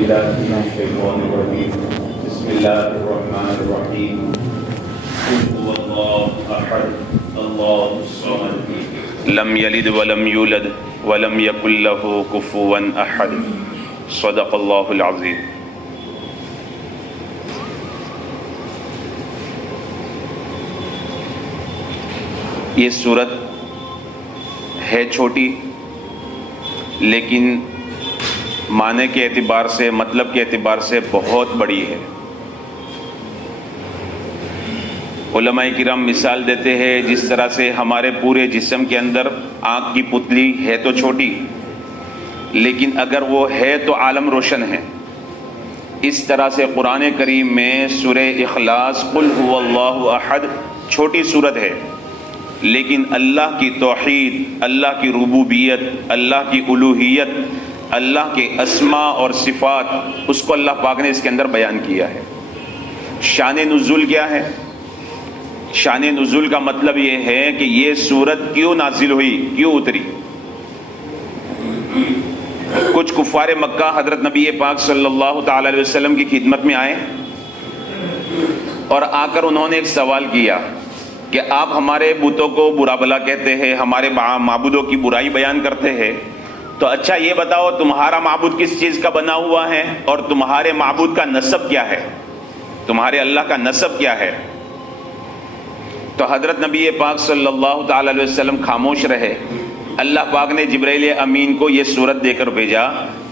بالله من الشيطان الرجيم بسم الله الرحمن الرحيم قل هو الله أحد الله الصمد لم يلد ولم يولد ولم يكن له كفوا أحد صدق الله العظيم. یہ سورت ہے چھوٹی لیکن معنی کے اعتبار سے، مطلب کے اعتبار سے بہت بڑی ہے. علماء کرام مثال دیتے ہیں جس طرح سے ہمارے پورے جسم کے اندر آنکھ کی پتلی ہے تو چھوٹی لیکن اگر وہ ہے تو عالم روشن ہے، اس طرح سے قرآن کریم میں سورہ اخلاص قل هو اللہ احد چھوٹی سورت ہے لیکن اللہ کی توحید، اللہ کی ربوبیت، اللہ کی الوہیت، اللہ کے اسماء اور صفات، اس کو اللہ پاک نے اس کے اندر بیان کیا ہے. شان نزول کیا ہے؟ شان نزول کا مطلب یہ ہے کہ یہ سورت کیوں نازل ہوئی، کیوں اتری. کچھ کفار مکہ حضرت نبی پاک صلی اللہ تعالی علیہ وسلم کی خدمت میں آئے اور آ کر انہوں نے ایک سوال کیا کہ آپ ہمارے بتوں کو برا بھلا کہتے ہیں، ہمارے معبودوں کی برائی بیان کرتے ہیں، تو اچھا یہ بتاؤ تمہارا معبود کس چیز کا بنا ہوا ہے اور تمہارے معبود کا نسب کیا ہے، تمہارے اللہ کا نسب کیا ہے. تو حضرت نبی پاک صلی اللہ تعالی علیہ وسلم خاموش رہے. اللہ پاک نے جبرائیل امین کو یہ سورت دے کر بھیجا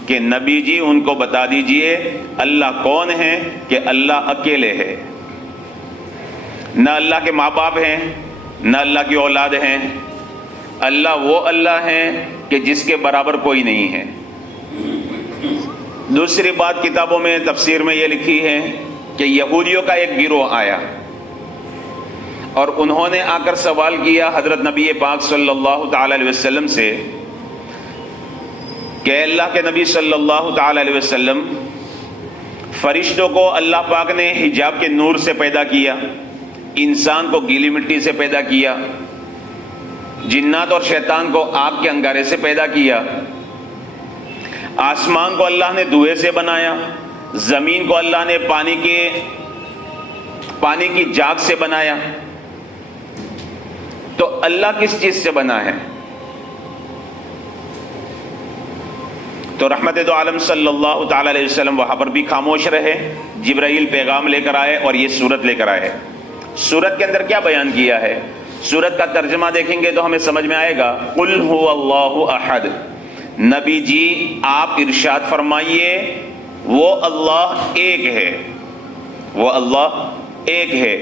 کہ نبی جی ان کو بتا دیجئے اللہ کون ہے، کہ اللہ اکیلے ہے، نہ اللہ کے ماں باپ ہیں، نہ اللہ کی اولاد ہیں. اللہ وہ اللہ ہے کہ جس کے برابر کوئی نہیں ہے. دوسری بات کتابوں میں تفسیر میں یہ لکھی ہے کہ یہودیوں کا ایک گروہ آیا اور انہوں نے آ کر سوال کیا حضرت نبی پاک صلی اللہ تعالی علیہ وسلم سے کہ اللہ کے نبی صلی اللہ تعالی علیہ وسلم، فرشتوں کو اللہ پاک نے حجاب کے نور سے پیدا کیا، انسان کو گیلی مٹی سے پیدا کیا، جنات اور شیطان کو آگ کے انگارے سے پیدا کیا، آسمان کو اللہ نے دھوئے سے بنایا، زمین کو اللہ نے پانی کی جاگ سے بنایا، تو اللہ کس چیز سے بنا ہے؟ تو رحمت دو عالم صلی اللہ تعالی علیہ وسلم وہاں پر بھی خاموش رہے. جبرائیل پیغام لے کر آئے اور یہ سورت لے کر آئے. سورت کے اندر کیا بیان کیا ہے؟ سورت کا ترجمہ دیکھیں گے تو ہمیں سمجھ میں آئے گا. قل هو اللہ احد، نبی جی آپ ارشاد فرمائیے وہ اللہ ایک ہے، وہ اللہ ایک ہے.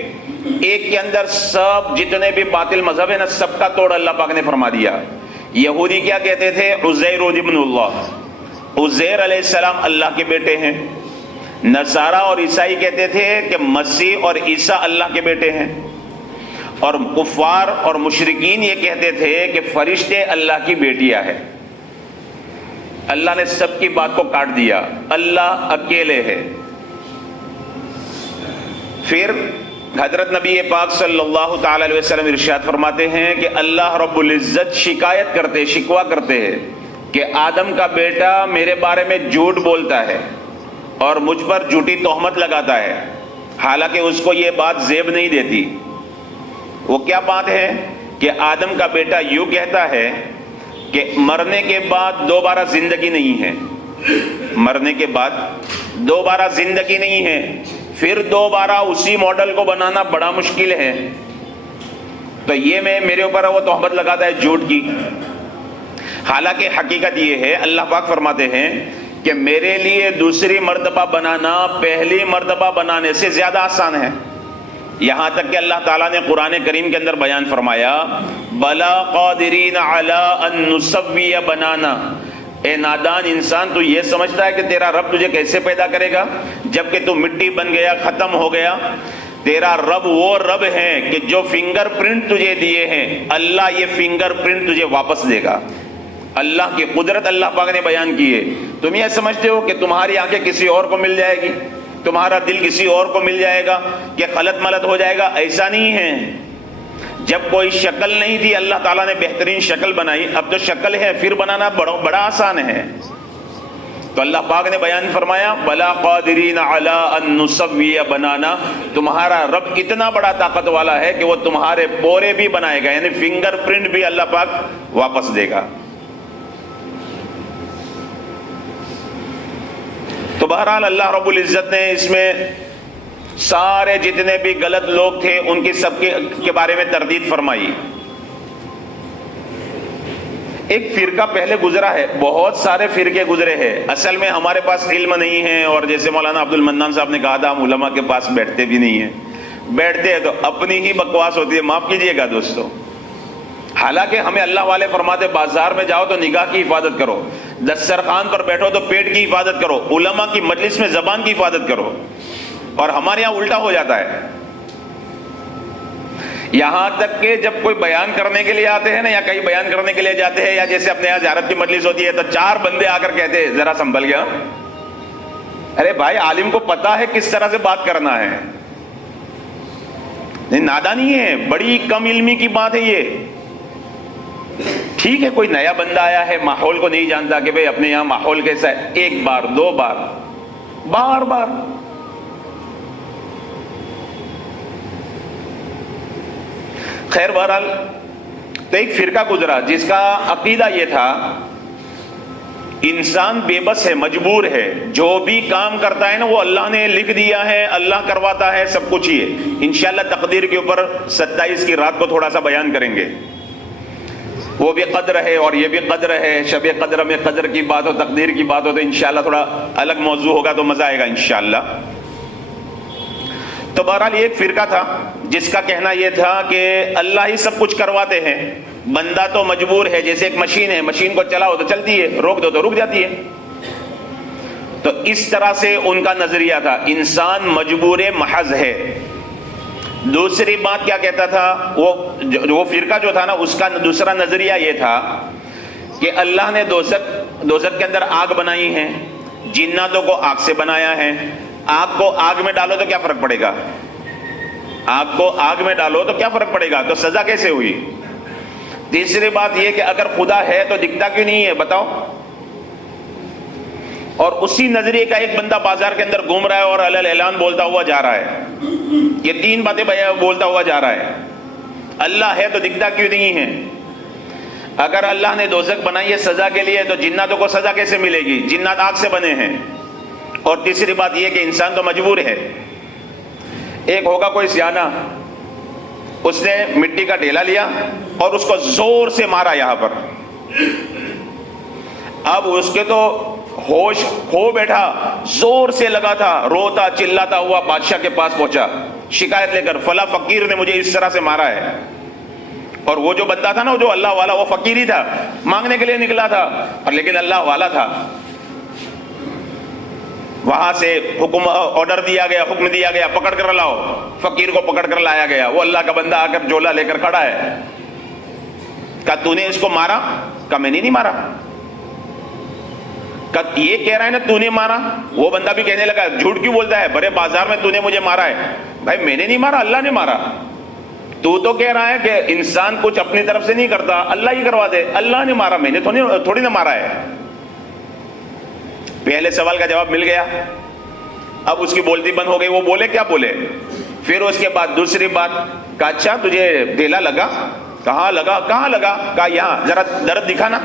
ایک کے اندر سب جتنے بھی باطل مذہب ہے نا، سب کا توڑ اللہ پاک نے فرما دیا. یہودی کیا کہتے تھے؟ عزیر ابن اللہ، عزیر علیہ السلام اللہ کے بیٹے ہیں. نصارہ اور عیسائی کہتے تھے کہ مسیح اور عیسیٰ اللہ کے بیٹے ہیں. اور کفار اور مشرکین یہ کہتے تھے کہ فرشتے اللہ کی بیٹیاں ہیں. اللہ نے سب کی بات کو کاٹ دیا، اللہ اکیلے ہے. پھر حضرت نبی پاک صلی اللہ تعالی علیہ وسلم ارشاد فرماتے ہیں کہ اللہ رب العزت شکایت کرتے، شکوہ کرتے ہیں کہ آدم کا بیٹا میرے بارے میں جھوٹ بولتا ہے اور مجھ پر جھوٹی تہمت لگاتا ہے، حالانکہ اس کو یہ بات زیب نہیں دیتی. وہ کیا بات ہے کہ آدم کا بیٹا یوں کہتا ہے کہ مرنے کے بعد دوبارہ زندگی نہیں ہے، مرنے کے بعد دوبارہ زندگی نہیں ہے، پھر دوبارہ اسی ماڈل کو بنانا بڑا مشکل ہے. تو یہ میرے اوپر وہ تہمت لگاتا ہے جھوٹ کی. حالانکہ حقیقت یہ ہے، اللہ پاک فرماتے ہیں کہ میرے لیے دوسری مرتبہ بنانا پہلی مرتبہ بنانے سے زیادہ آسان ہے. یہاں تک کہ اللہ تعالیٰ نے قرآن کریم کے اندر بیان فرمایا بلا قادرین علی ان نسوی بنانا. اے نادان انسان، تو یہ سمجھتا ہے کہ تیرا رب تجھے کیسے پیدا کرے گا جبکہ تو مٹی بن گیا، ختم ہو گیا. تیرا رب وہ رب ہے کہ جو فنگر پرنٹ تجھے دیے ہیں، اللہ یہ فنگر پرنٹ تجھے واپس دے گا. اللہ کی قدرت اللہ پاک نے بیان کی ہے. تم یہ سمجھتے ہو کہ تمہاری آنکھیں کسی اور کو مل جائے گی، تمہارا دل کسی اور کو مل جائے گا، کہ خلط ملط ہو جائے گا؟ ایسا نہیں ہے. جب کوئی شکل نہیں تھی اللہ تعالیٰ نے بہترین شکل بنائی، اب تو شکل ہے، پھر بنانا بڑا آسان ہے. تو اللہ پاک نے بیان فرمایا بلا قادرین علی ان نسوی بنانا، تمہارا رب اتنا بڑا طاقت والا ہے کہ وہ تمہارے پورے بھی بنائے گا، یعنی فنگر پرنٹ بھی اللہ پاک واپس دے گا۔ تو بہرحال اللہ رب العزت نے اس میں سارے جتنے بھی غلط لوگ تھے ان کی سب کے بارے میں تردید فرمائی۔ ایک فرقہ پہلے گزرا ہے، بہت سارے فرقے گزرے ہیں، اصل میں ہمارے پاس علم نہیں ہے، اور جیسے مولانا عبد المنان صاحب نے کہا تھا ہم علماء کے پاس بیٹھتے بھی نہیں ہیں، بیٹھتے ہیں تو اپنی ہی بکواس ہوتی ہے، معاف کیجئے گا دوستو۔ حالانکہ ہمیں اللہ والے فرماتے بازار میں جاؤ تو نگاہ کی حفاظت کرو، دسترخوان پر بیٹھو تو پیٹ کی حفاظت کرو، علماء کی مجلس میں زبان کی حفاظت کرو، اور ہمارے یہاں الٹا ہو جاتا ہے۔ یہاں تک کہ جب کوئی بیان کرنے کے لیے آتے ہیں نا، یا کہیں بیان کرنے کے لیے جاتے ہیں، یا جیسے اپنے یہاں زیارت کی مجلس ہوتی ہے تو 4 بندے آ کر کہتے ہیں ذرا سنبھل گیا۔ ارے بھائی عالم کو پتا ہے کس طرح سے بات کرنا ہے، نادانی ہے، بڑی کم علمی کی بات ہے یہ۔ ٹھیک ہے کوئی نیا بندہ آیا ہے، ماحول کو نہیں جانتا کہ بھئی اپنے یہاں ماحول کیسا ہے، 1 بار 2 بار بار بار خیر بہرحال تو ایک فرقہ گزرا جس کا عقیدہ یہ تھا انسان بے بس ہے، مجبور ہے، جو بھی کام کرتا ہے نا وہ اللہ نے لکھ دیا ہے، اللہ کرواتا ہے، سب کچھ ہی ہے۔ انشاءاللہ تقدیر کے اوپر 27 کی رات کو تھوڑا سا بیان کریں گے، وہ بھی قدر ہے اور یہ بھی قدر ہے، شب قدر میں قدر کی بات ہو، تقدیر کی بات ہو، تو انشاءاللہ تھوڑا الگ موضوع ہوگا تو مزہ آئے گا انشاءاللہ۔ تو بہرحال یہ ایک فرقہ تھا جس کا کہنا یہ تھا کہ اللہ ہی سب کچھ کرواتے ہیں، بندہ تو مجبور ہے، جیسے ایک مشین ہے، مشین کو چلاؤ تو چلتی ہے، روک دو تو رک جاتی ہے۔ تو اس طرح سے ان کا نظریہ تھا، انسان مجبور محض ہے۔ دوسری بات کیا کہتا تھا وہ فرقہ جو تھا نا، اس کا دوسرا نظریہ یہ تھا کہ اللہ نے دوزخ کے اندر آگ بنائی ہے، جناتوں کو آگ سے بنایا ہے، آگ کو آگ میں ڈالو تو کیا فرق پڑے گا، آگ کو آگ میں ڈالو تو کیا فرق پڑے گا، تو سزا کیسے ہوئی؟ تیسری بات یہ کہ اگر خدا ہے تو دکھتا کیوں نہیں ہے بتاؤ؟ اور اسی نظریے کا ایک بندہ بازار کے اندر گھوم رہا ہے اور علی الاعلان بولتا ہوا جا رہا ہے، یہ 3 باتیں بولتا ہوا جا رہا ہے، اللہ ہے تو دکھتا کیوں نہیں ہے؟ اگر اللہ نے دوزخ بنائی ہے سزا کے لیے تو جناتوں کو سزا کیسے ملے گی؟ جنات آگ سے بنے ہیں۔ اور تیسری بات یہ کہ انسان تو مجبور ہے۔ ایک ہوگا کوئی سیانہ، اس نے مٹی کا ڈھیلا لیا اور اس کو زور سے مارا یہاں پر، اب اس کے تو ہوش کھو بیٹھا، زور سے لگا تھا، روتا چلاتا ہوا بادشاہ کے پاس پہنچا شکایت لے کر، فلاں فقیر نے مجھے اس طرح سے مارا ہے۔ اور وہ جو بندہ تھا نا، جو اللہ والا، وہ فقیر ہی تھا، مانگنے کے لیے نکلا تھا اور لیکن اللہ والا تھا۔ وہاں سے آرڈر دیا گیا، حکم دیا گیا، پکڑ کر لاؤ، فقیر کو پکڑ کر لایا گیا۔ وہ اللہ کا بندہ آ کر جولا لے کر کھڑا ہے، کہا تو نے اس کو مارا؟ کہا میں نے نہیں مارا۔ کہا یہ کہہ رہا ہے نا تو نے مارا؟ وہ بندہ بھی کہنے لگا جھوٹ کیوں بولتا ہے، بڑے بازار میں تو نے مجھے مارا ہے۔ بھائی میں نے نہیں مارا، اللہ نے مارا۔ تو کہہ رہا ہے کہ انسان کچھ اپنی طرف سے نہیں کرتا، اللہ ہی کروا دے، اللہ نے مارا، میں نے تھوڑی نہ مارا ہے۔ پہلے سوال کا جواب مل گیا، اب اس کی بولتی بند ہو گئی، وہ بولے کیا بولے۔ پھر اس کے بعد دوسری بات، کہا اچھا تجھے ڈھیلا لگا؟ کہاں لگا؟ کہاں لگا؟ کہا یہاں، ذرا درد دکھا نا،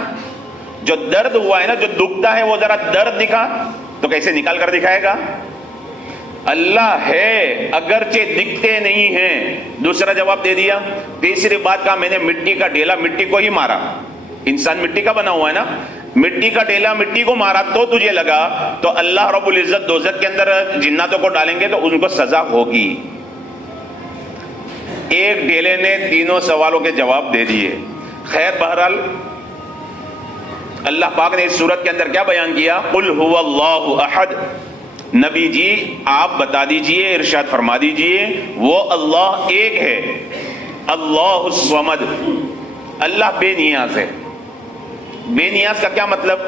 جو درد ہوا ہے نا، جو دکھتا ہے وہ ذرا درد دکھا۔ تو کیسے نکال کر دکھائے گا؟ اللہ ہے اگرچہ دکھتے نہیں ہیں، دوسرا جواب دے دیا۔ تیسری بات کہا میں نے مٹی کا ڈھیلا، مٹی کو ہی مارا، انسان مٹی کا بنا ہوا ہے نا، مٹی کا ڈھیلا مٹی کو مارا تو تجھے لگا، تو اللہ رب العزت دوزخ کے اندر جناتوں کو ڈالیں گے تو ان کو سزا ہوگی۔ ایک ڈھیلے نے تینوں سوالوں کے جواب دے دیے۔ خیر بہرحال اللہ پاک نے اس سورت کے اندر کیا بیان کیا؟ قل هو اللہ احد، نبی جی آپ بتا دیجئے، ارشاد فرما دیجئے وہ اللہ ایک ہے، اللہ الصمد، اللہ بے نیاز ہے۔ بے نیاز کا کیا مطلب؟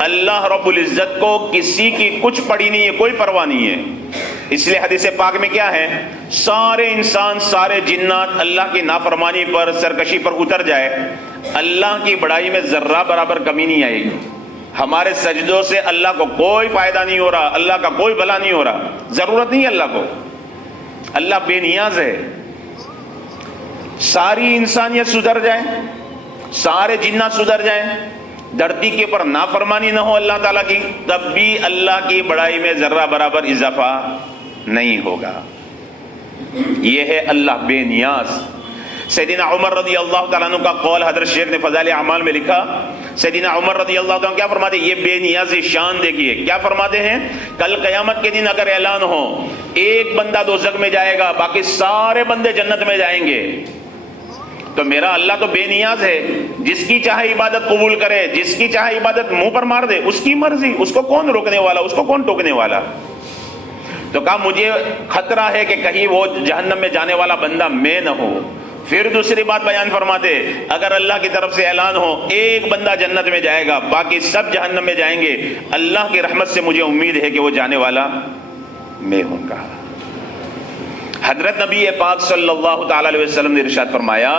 اللہ رب العزت کو کسی کی کچھ پڑی نہیں ہے، کوئی پرواہ نہیں ہے۔ اس لیے حدیث پاک میں کیا ہے؟ سارے انسان، سارے جنات اللہ کی نافرمانی پر، سرکشی پر اتر جائے، اللہ کی بڑائی میں ذرہ برابر کمی نہیں آئے گی۔ ہمارے سجدوں سے اللہ کو کوئی فائدہ نہیں ہو رہا، اللہ کا کوئی بھلا نہیں ہو رہا، ضرورت نہیں ہے اللہ کو، اللہ بے نیاز ہے۔ ساری انسانیت سدھر جائے، سارے جنات سدھر جائیں، دھرتی کے اوپر نافرمانی نہ ہو اللہ تعالیٰ کی، تب بھی اللہ کی بڑائی میں ذرہ برابر اضافہ نہیں ہوگا۔ یہ ہے اللہ بے نیاز۔ سیدنا عمر رضی اللہ تعالیٰ عنہ کا قول حضرت شیخ نے فضائل اعمال میں لکھا، سیدنا عمر رضی اللہ تعالیٰ عنہ کیا فرماتے ہیں؟ یہ بے نیازی شان دیکھیے کیا فرماتے ہیں، کل قیامت کے دن اگر اعلان ہو ایک بندہ دوزخ میں جائے گا، باقی سارے بندے جنت میں جائیں گے، تو میرا اللہ تو بے نیاز ہے، جس کی چاہے عبادت قبول کرے، جس کی چاہے عبادت منہ پر مار دے، اس کی مرضی، اس کو کون روکنے والا، اس کو کون ٹوکنے والا؟ تو کہا مجھے خطرہ ہے کہ کہیں وہ جہنم میں جانے والا بندہ میں نہ ہو۔ پھر دوسری بات بیان فرماتے، اگر اللہ کی طرف سے اعلان ہو ایک بندہ جنت میں جائے گا، باقی سب جہنم میں جائیں گے، اللہ کی رحمت سے مجھے امید ہے کہ وہ جانے والا میں ہوں گا۔ حضرت نبی پاک صلی اللہ تعالی علیہ وسلم نے ارشاد فرمایا،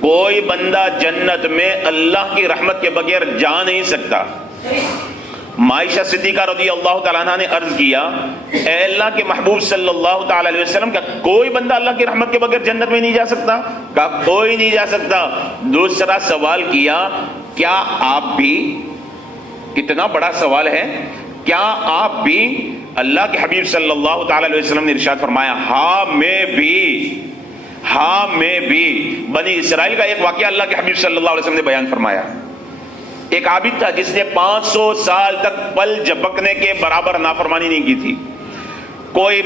کوئی بندہ جنت میں اللہ کی رحمت کے بغیر جا نہیں سکتا۔ عائشہ صدیقہ رضی اللہ تعالیٰ عنہ نے عرض کیا، اے اللہ کے محبوب صلی اللہ تعالی علیہ وسلم، کا کوئی بندہ اللہ کی رحمت کے بغیر جنت میں نہیں جا سکتا؟ کہا کوئی نہیں جا سکتا۔ دوسرا سوال کیا، کیا آپ بھی؟ کتنا بڑا سوال ہے، کیا آپ بھی؟ اللہ کے حبیب صلی اللہ تعالی علیہ وسلم نے ارشاد فرمایا، ہاں میں بھی، ہاں میں بھی۔ بنی اسرائیل کا ایک واقعہ اللہ کے حبیب صلی اللہ علیہ وسلم نے بیان فرمایا۔ ایک عابد تھا جس نے 500 سال تک پل جھپکنے کے برابر نافرمانی نہیں کی تھی۔ کوئی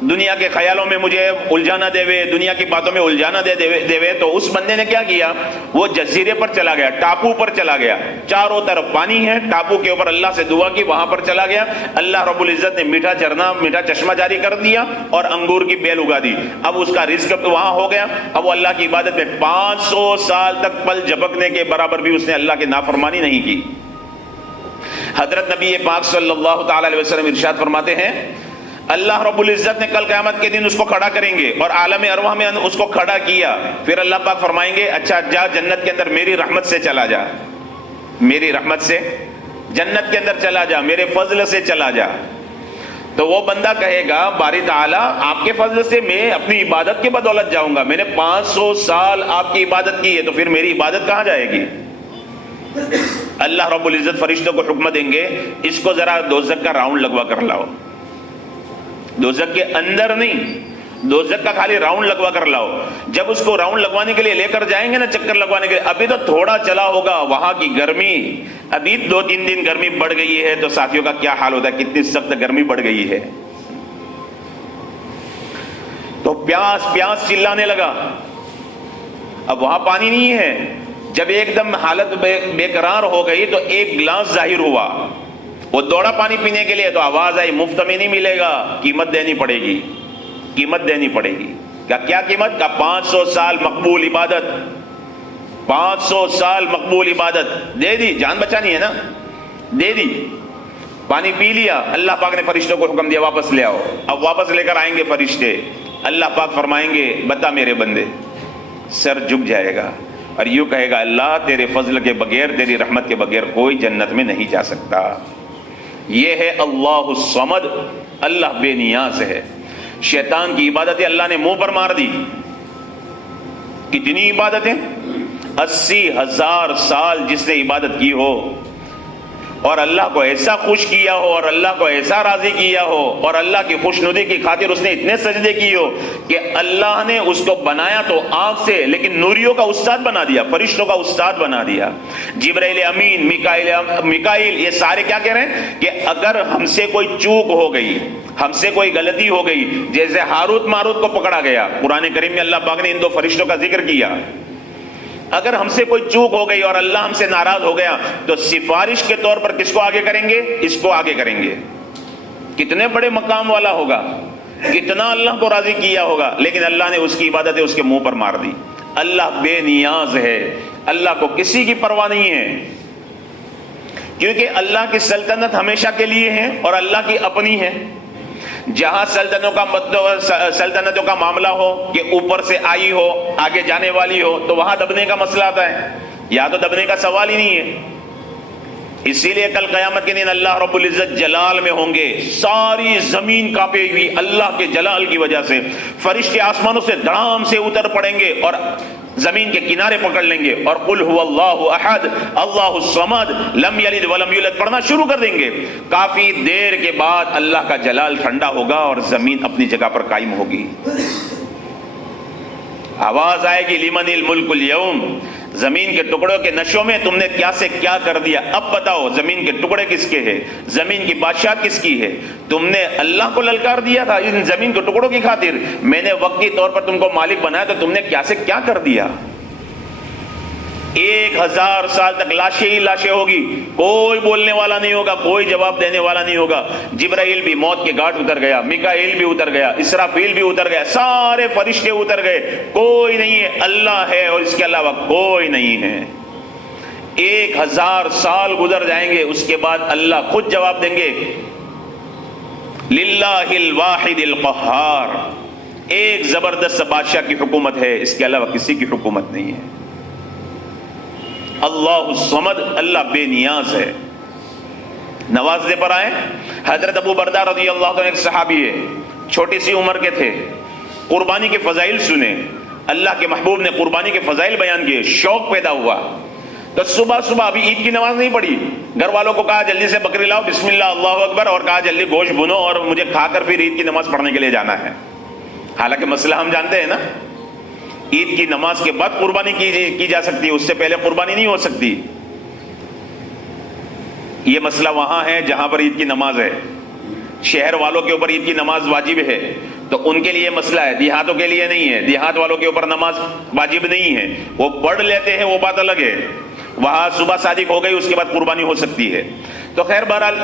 دنیا کے خیالوں میں مجھے الجھانا دے وے، دنیا کی باتوں میں الجھانا دے وے، تو اس بندے نے کیا کیا، وہ جزیرے پر چلا گیا، ٹاپو پر چلا گیا، چاروں طرف پانی ہے، ٹاپو کے اوپر اللہ سے دعا کی، وہاں پر چلا گیا، اللہ رب العزت نے میٹھا جھرنا، میٹھا چشمہ جاری کر دیا اور انگور کی بیل اگا دی۔ اب اس کا رزق وہاں ہو گیا، اب وہ اللہ کی عبادت میں 500 سال تک پل جھپکنے کے برابر بھی اس نے اللہ کی نافرمانی نہیں کی۔ حضرت نبی پاک صلی اللہ تعالی علیہ وسلم ارشاد فرماتے ہیں، اللہ رب العزت نے کل قیامت کے دن اس کو کھڑا کریں گے، اور عالم ارواح میں اس کو کھڑا کیا، پھر اللہ پاک فرمائیں گے، اچھا جا جنت کے اندر میری رحمت سے چلا جا، میری رحمت سے جنت کے اندر چلا جا، میرے فضل سے چلا جا۔ تو وہ بندہ کہے گا، باری تعالیٰ آپ کے فضل سے میں اپنی عبادت کے بدولت جاؤں گا، میں نے 500 سال آپ کی عبادت کی ہے، تو پھر میری عبادت کہاں جائے گی؟ اللہ رب العزت فرشتوں کو حکم دیں گے، اس کو ذرا دوزخ کا راؤنڈ لگوا کر لاؤ، دوزخ کے اندر نہیں، دوزخ کا خالی راؤنڈ لگوا کر لاؤ۔ جب اس کو راؤنڈ لگوانے کے لیے لے کر جائیں گے نا، چکر لگوانے کے لیے، ابھی تو تھوڑا چلا ہوگا، وہاں کی گرمی، ابھی 2-3 دن گرمی بڑھ گئی ہے، تو ساتھیوں کا کیا حال ہوتا ہے، کتنی سخت گرمی بڑھ گئی ہے، تو پیاس پیاس چلانے لگا، اب وہاں پانی نہیں ہے۔ جب ایک دم حالت بے قرار ہو گئی تو ایک گلاس ظاہر ہوا، وہ دوڑا پانی پینے کے لیے، تو آواز آئی مفت میں نہیں ملے گا، قیمت دینی پڑے گی، قیمت دینی پڑے گی۔ کیا قیمت؟ کا 500 سال مقبول عبادت، 500 سال مقبول عبادت دے دی، جان بچانی ہے نا، دے دی، پانی پی لیا۔ اللہ پاک نے فرشتوں کو حکم دیا واپس لے آؤ، اب واپس لے کر آئیں گے فرشتے، اللہ پاک فرمائیں گے بتا میرے بندے، سر جھک جائے گا اور یوں کہے گا، اللہ تیرے فضل کے بغیر، تیری رحمت کے بغیر کوئی جنت میں نہیں جا سکتا۔ یہ ہے اللہ الصمد، اللہ بے نیاز ہے۔ شیطان کی عبادتیں اللہ نے منہ پر مار دی، کتنی عبادتیں، 80,000 سال جس نے عبادت کی ہو اور اللہ کو ایسا خوش کیا ہو اور اللہ کو ایسا راضی کیا ہو اور اللہ کی خوشنودی کی خاطر اس نے اتنے سجدے کی ہو کہ اللہ نے اس کو بنایا تو آنکھ سے، لیکن نوریوں کا استاد بنا دیا، فرشتوں کا استاد بنا دیا۔ جبرائیل امین، میکائیل، یہ سارے کیا کہہ رہے ہیں کہ اگر ہم سے کوئی چوک ہو گئی، ہم سے کوئی غلطی ہو گئی، جیسے ہاروت ماروت کو پکڑا گیا، قرآن کریم میں اللہ پاک نے ان 2 فرشتوں کا ذکر کیا، اگر ہم سے کوئی چوک ہو گئی اور اللہ ہم سے ناراض ہو گیا تو سفارش کے طور پر کس کو آگے کریں گے؟ اس کو آگے کریں گے۔ کتنے بڑے مقام والا ہوگا، کتنا اللہ کو راضی کیا ہوگا، لیکن اللہ نے اس کی عبادتیں اس کے منہ پر مار دی۔ اللہ بے نیاز ہے، اللہ کو کسی کی پرواہ نہیں ہے، کیونکہ اللہ کی سلطنت ہمیشہ کے لیے ہے اور اللہ کی اپنی ہے۔ جہاں سلطنتوں کا معاملہ ہو کہ اوپر سے آئی ہو، آگے جانے والی ہو، تو وہاں دبنے کا مسئلہ آتا ہے، یا تو دبنے کا سوال ہی نہیں ہے۔ اسی لیے کل قیامت کے دن اللہ رب العزت جلال میں ہوں گے، ساری زمین کانپے گی اللہ کے جلال کی وجہ سے، فرشتے آسمانوں سے دھڑام سے اتر پڑیں گے اور زمین کے کنارے پکڑ لیں گے اور قل هو اللہ احد اللہ الصمد لم یلد ولم یولد پڑھنا شروع کر دیں گے۔ کافی دیر کے بعد اللہ کا جلال ٹھنڈا ہوگا اور زمین اپنی جگہ پر قائم ہوگی، آواز آئے گی لمن الملک اليوم، زمین کے ٹکڑوں کے نشوں میں تم نے کیا سے کیا کر دیا، اب بتاؤ زمین کے ٹکڑے کس کے ہیں، زمین کی بادشاہت کس کی ہے؟ تم نے اللہ کو للکار دیا تھا ان زمین کے ٹکڑوں کی خاطر، میں نے وقتی طور پر تم کو مالک بنایا تو تم نے کیا سے کیا کر دیا۔ 1000 سال تک لاشیں ہی لاشیں ہوگی، کوئی بولنے والا نہیں ہوگا، کوئی جواب دینے والا نہیں ہوگا۔ جبرائیل بھی موت کے گھاٹ اتر گیا، میکائیل بھی اتر گیا، اسرافیل بھی اتر گیا، سارے فرشتے اتر گئے، کوئی نہیں ہے، اللہ ہے اور اس کے علاوہ کوئی نہیں ہے۔ 1000 سال گزر جائیں گے، اس کے بعد اللہ خود جواب دیں گے للہ الواحد القہار، ایک زبردست بادشاہ کی حکومت ہے، اس کے علاوہ کسی کی حکومت نہیں ہے۔ اللہ الصمد، اللہ بے نیاز ہے۔ نوازے پر آئے، حضرت ابو بردہ رضی اللہ عنہ ایک صحابی ہے، چھوٹی سی عمر کے تھے، قربانی کے فضائل سنے، اللہ کے محبوب نے قربانی کے فضائل بیان کیے، شوق پیدا ہوا تو صبح ابھی عید کی نماز نہیں پڑھی، گھر والوں کو کہا جلدی سے بکری لاؤ، بسم اللہ اللہ اکبر، اور کہا جلدی گوشت بھونو اور مجھے کھا کر پھر عید کی نماز پڑھنے کے لیے جانا ہے۔ حالانکہ مسئلہ ہم جانتے ہیں نا، عید کی نماز کے بعد قربانی کی جا سکتی ہے، اس سے پہلے قربانی نہیں ہو سکتی۔ یہ مسئلہ وہاں ہے جہاں پر عید کی نماز ہے، شہر والوں کے اوپر عید کی نماز واجب ہے تو ان کے لیے مسئلہ ہے، دیہاتوں کے لیے نہیں ہے، دیہات والوں کے اوپر نماز واجب نہیں ہے، وہ پڑھ لیتے ہیں، وہ بات الگ ہے، وہاں صبح صادق ہو گئی اس کے بعد قربانی ہو سکتی ہے۔ تو خیر بہرحال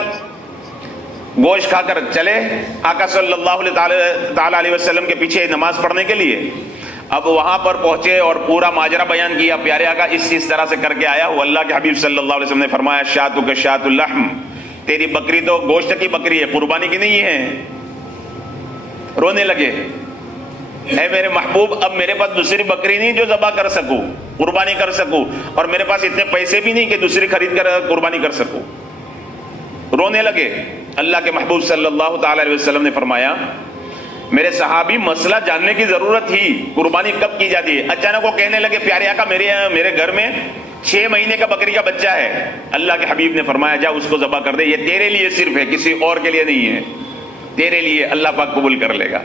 گوشت کھا کر چلے آقا صلی اللہ تعالی علیہ وسلم کے پیچھے نماز پڑھنے کے لیے۔ اب وہاں پر پہنچے اور پورا ماجرا بیان کیا، پیارے آقا اس طرح سے کر کے آیا ہوں، اللہ کے حبیب صلی اللہ علیہ وسلم نے فرمایا شاتک شات اللحم، تیری بکری تو گوشت کی بکری ہے، قربانی کی نہیں ہے۔ رونے لگے، اے میرے محبوب اب میرے پاس دوسری بکری نہیں جو ذبح کر سکوں، قربانی کر سکوں، اور میرے پاس اتنے پیسے بھی نہیں کہ دوسری خرید کر قربانی کر سکوں۔ رونے لگے۔ اللہ کے محبوب صلی اللہ تعالی علیہ وسلم نے فرمایا میرے صحابی مسئلہ جاننے کی ضرورت تھی، قربانی کب کی جاتی ہے؟ اچانک وہ کہنے لگے پیارے آقا میرے گھر میں 6 مہینے کا بکری کا بچہ ہے۔ اللہ کے حبیب نے فرمایا جا اس کو ذبح کر دے، یہ تیرے لیے صرف ہے، کسی اور کے لیے نہیں ہے، تیرے لیے، اللہ پاک قبول کر لے گا۔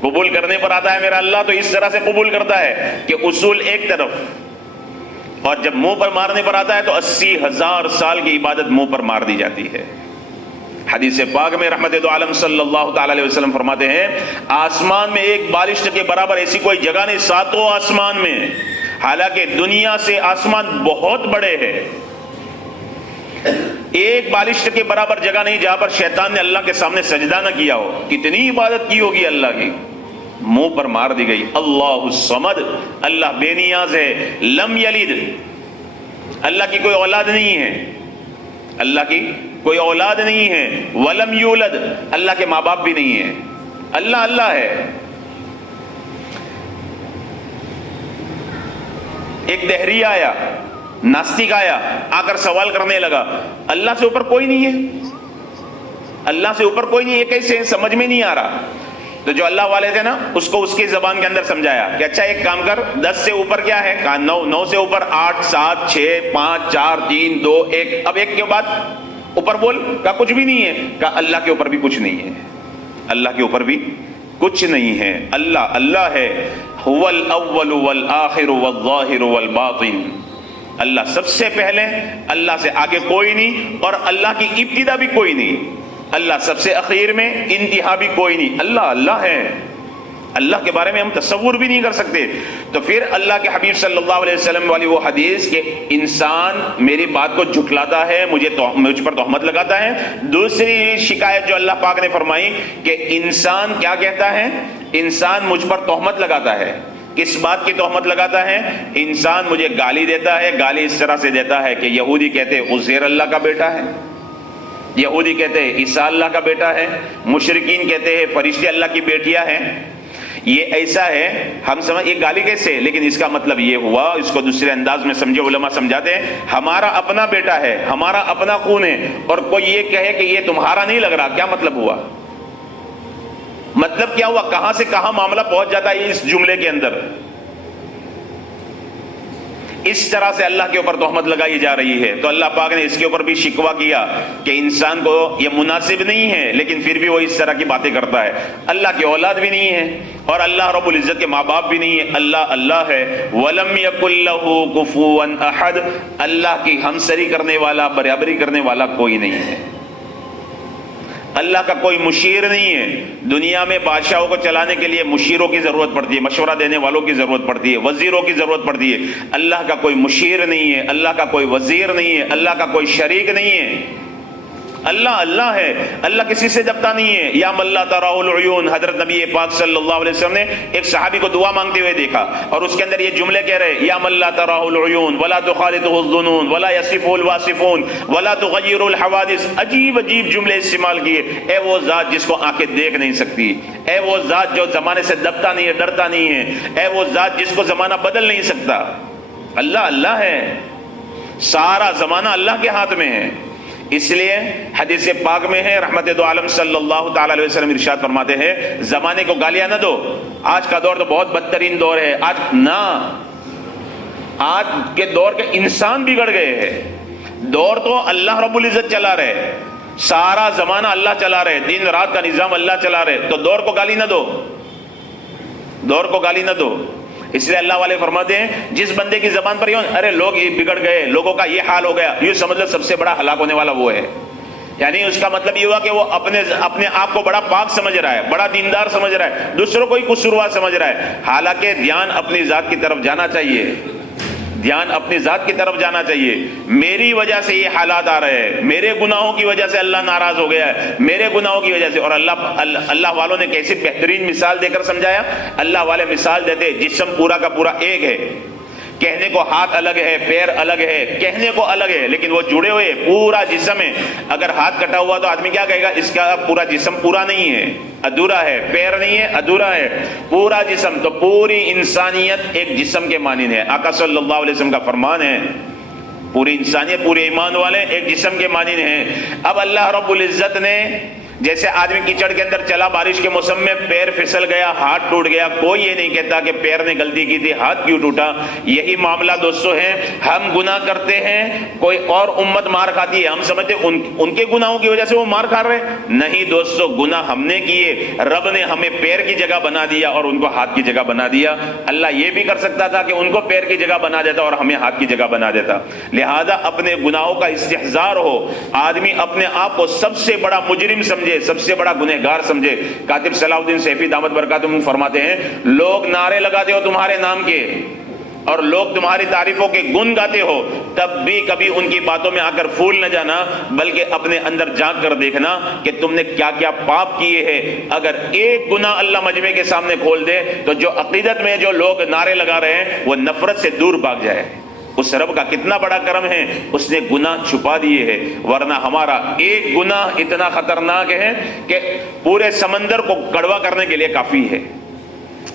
قبول کرنے پر آتا ہے میرا اللہ تو اس طرح سے قبول کرتا ہے کہ اصول ایک طرف، اور جب منہ پر مارنے پر آتا ہے تو 80,000 سال کی عبادت منہ پر مار دی جاتی ہے۔ حدیث پاک میں رحمت دو عالم صلی اللہ تعالی علیہ وسلم فرماتے ہیں آسمان میں ایک بالشت کے برابر ایسی کوئی جگہ نہیں، 7 آسمان میں، حالانکہ دنیا سے آسمان بہت بڑے ہیں، ایک بالشت کے برابر جگہ نہیں جہاں پر شیطان نے اللہ کے سامنے سجدہ نہ کیا ہو۔ کتنی عبادت کی ہوگی اللہ کی، منہ پر مار دی گئی۔ اللہ الصمد، اللہ بے نیاز ہے، لم یلد، اللہ کی کوئی اولاد نہیں ہے، اللہ کی کوئی اولاد نہیں ہے، ولم یولد، اللہ کے ماں باپ بھی نہیں ہیں، اللہ اللہ ہے۔ ایک دہری آیا، ناستک آیا، آ کر سوال کرنے لگا اللہ سے اوپر کوئی نہیں ہے، اللہ سے اوپر کوئی نہیں ہے، کیسے سمجھ میں نہیں آ رہا۔ تو جو اللہ والے تھے نا اس کو اس کی زبان کے اندر سمجھایا کہ اچھا ایک کام کر، 10 سے اوپر کیا ہے؟ کہا 9 سے اوپر 8 7 6 5 4 3 2 1، اب ایک کے بعد اوپر بول، کہا کچھ بھی نہیں ہے، کہا اللہ کے اوپر بھی کچھ نہیں ہے، اللہ کے اوپر بھی کچھ نہیں ہے، اللہ اللہ ہے، هو الاول والآخر والظاہر والباطن، اللہ سب سے پہلے، اللہ سے آگے کوئی نہیں، اور اللہ کی ابتدا بھی کوئی نہیں، اللہ سب سے اخیر میں، انتہا بھی کوئی نہیں، اللہ اللہ ہے۔ اللہ کے بارے میں ہم تصور بھی نہیں کر سکتے۔ تو پھر اللہ کے حبیب صلی اللہ علیہ وسلم والی وہ حدیث کہ انسان میری بات کو جھٹلاتا ہے، مجھ پر تہمت لگاتا ہے۔ دوسری شکایت جو اللہ پاک نے فرمائی کہ انسان کیا کہتا ہے؟ انسان مجھ پر تہمت لگاتا ہے۔ کس بات کی تہمت لگاتا ہے؟ انسان مجھے گالی دیتا ہے، گالی اس طرح سے دیتا ہے کہ یہودی کہتے ہیں عزیر اللہ کا بیٹا ہے، یہودی کہتے ہیں عیسیٰ اللہ کا بیٹا ہے، مشرکین کہتے ہیں فرشتے اللہ کی بیٹیاں ہیں۔ یہ ایسا ہے، ہم سمجھ یہ گالی کیسے، لیکن اس کا مطلب یہ ہوا، اس کو دوسرے انداز میں سمجھے علماء سمجھاتے ہیں، ہمارا اپنا بیٹا ہے، ہمارا اپنا خون ہے، اور کوئی یہ کہے کہ یہ تمہارا نہیں لگ رہا، کیا مطلب ہوا؟ مطلب کیا ہوا؟ کہاں سے کہاں معاملہ پہنچ جاتا ہے اس جملے کے اندر۔ اس طرح سے اللہ کے اوپر تہمت لگائی جا رہی ہے، تو اللہ پاک نے اس کے اوپر بھی شکوہ کیا کہ انسان کو یہ مناسب نہیں ہے، لیکن پھر بھی وہ اس طرح کی باتیں کرتا ہے۔ اللہ کی اولاد بھی نہیں ہے، اور اللہ رب العزت کے ماں باپ بھی نہیں ہے، اللہ اللہ ہے۔ وَلَمْ يَكُنْ لَهُ كُفُوًا أَحَدٌ، اللہ کی ہمسری کرنے والا، برابری کرنے والا کوئی نہیں ہے۔ اللہ کا کوئی مشیر نہیں ہے۔ دنیا میں بادشاہوں کو چلانے کے لیے مشیروں کی ضرورت پڑتی ہے، مشورہ دینے والوں کی ضرورت پڑتی ہے، وزیروں کی ضرورت پڑتی ہے۔ اللہ کا کوئی مشیر نہیں ہے، اللہ کا کوئی وزیر نہیں ہے، اللہ کا کوئی شریک نہیں ہے۔ اللہ اللہ ہے، اللہ کسی سے دبتا نہیں ہے۔ یا من لا تراہ العیون، حضرت نبی پاک صلی اللہ علیہ وسلم نے ایک صحابی کو دعا مانگتے ہوئے دیکھا، اور اس کے اندر یہ جملے کہہ رہے، یا من لا تراہ العیون ولا تخالطه الظنون ولا يصفه الواصفون ولا تغیر الحوادث۔ عجیب عجیب جملے استعمال کیے۔ اے وہ ذات جس کو آنکھیں دیکھ نہیں سکتی، اے وہ ذات جو زمانے سے دبتا نہیں ہے، ڈرتا نہیں ہے، اے وہ ذات جس کو زمانہ بدل نہیں سکتا۔ اللہ اللہ ہے، سارا زمانہ اللہ کے ہاتھ میں ہے۔ اس لیے حدیث پاک میں ہے، رحمت دو عالم صلی اللہ تعالی علیہ وسلم ارشاد فرماتے ہیں، زمانے کو گالیاں نہ دو، آج کا دور تو بہت بدترین دور ہے، آج کے دور کے انسان بگڑ گئے ہیں۔ دور تو اللہ رب العزت چلا رہے، سارا زمانہ اللہ چلا رہے، دن رات کا نظام اللہ چلا رہے، تو دور کو گالی نہ دو، دور کو گالی نہ دو۔ اس لیے اللہ والے فرماتے ہیں، جس بندے کی زبان پر یوں ارے لوگ بگڑ گئے، لوگوں کا یہ حال ہو گیا، یہ سمجھ لو سب سے بڑا ہلاک ہونے والا وہ ہے۔ یعنی اس کا مطلب یہ ہوا کہ وہ اپنے آپ کو بڑا پاک سمجھ رہا ہے، بڑا دیندار سمجھ رہا ہے، دوسروں کو ہی قصوروار سمجھ رہا ہے۔ حالانکہ دھیان اپنی ذات کی طرف جانا چاہیے، دھیان اپنی ذات کی طرف جانا چاہیے۔ میری وجہ سے یہ حالات آ رہے ہیں، میرے گناہوں کی وجہ سے اللہ ناراض ہو گیا ہے، میرے گناہوں کی وجہ سے۔ اور اللہ والوں نے کیسی بہترین مثال دے کر سمجھایا۔ اللہ والے مثال دیتے، جسم پورا کا پورا ایک ہے، کہنے کو ہاتھ الگ ہے، پیر الگ ہے، کہنے کو الگ ہے، لیکن وہ جڑے ہوئے پورا جسم ہے۔ اگر ہاتھ کٹا ہوا تو آدمی کیا کہے گا؟ اس کا پورا جسم پورا نہیں ہے، ادھورا ہے، پیر نہیں ہے، ادھورا ہے، پورا جسم۔ تو پوری انسانیت ایک جسم کے مانند ہے۔ آقا صلی اللہ علیہ وسلم کا فرمان ہے، پوری انسانیت، پورے ایمان والے ایک جسم کے مانند ہیں۔ اب اللہ رب العزت نے جیسے آدمی کیچڑ کے اندر چلا، بارش کے موسم میں پیر پھسل گیا، ہاتھ ٹوٹ گیا، کوئی یہ نہیں کہتا کہ پیر نے غلطی کی تھی، ہاتھ کیوں ٹوٹا۔ یہی معاملہ دوستو ہے، ہم گناہ کرتے ہیں، کوئی اور امت مار کھاتی ہے، ہم سمجھتے ان کے گناہوں کی وجہ سے وہ مار کھا رہے، نہیں دوستو، گناہ ہم نے کیے، رب نے ہمیں پیر کی جگہ بنا دیا اور ان کو ہاتھ کی جگہ بنا دیا۔ اللہ یہ بھی کر سکتا تھا کہ ان کو پیر کی جگہ بنا دیتا اور ہمیں ہاتھ کی جگہ بنا دیتا۔ لہذا اپنے گناہوں کا استحضار ہو، آدمی اپنے آپ کو سب سے بڑا مجرم سمجھے، سب سے بڑا گنہگار سمجھے۔ کاتب صلاح الدین سیفی دامت برکاتہم فرماتے ہیں، لوگ نعرے لگاتے ہو تمہارے نام کے اور لوگ تمہاری تعریفوں کے گن گاتے ہو، تب بھی کبھی ان کی باتوں میں آ کر پھول نہ جانا، بلکہ اپنے اندر جھانک کر دیکھنا کہ تم نے کیا کیا پاپ کیے ہیں۔ اگر ایک گناہ اللہ مجمع کے سامنے کھول دے تو جو عقیدت میں جو لوگ نعرے لگا رہے ہیں وہ نفرت سے دور بھاگ جائے۔ اس رب کا کتنا بڑا کرم ہے، اس نے گناہ چھپا دیے ہیں، ورنہ ہمارا ایک گناہ اتنا خطرناک ہے کہ پورے سمندر کو کڑوا کرنے کے لیے کافی ہے۔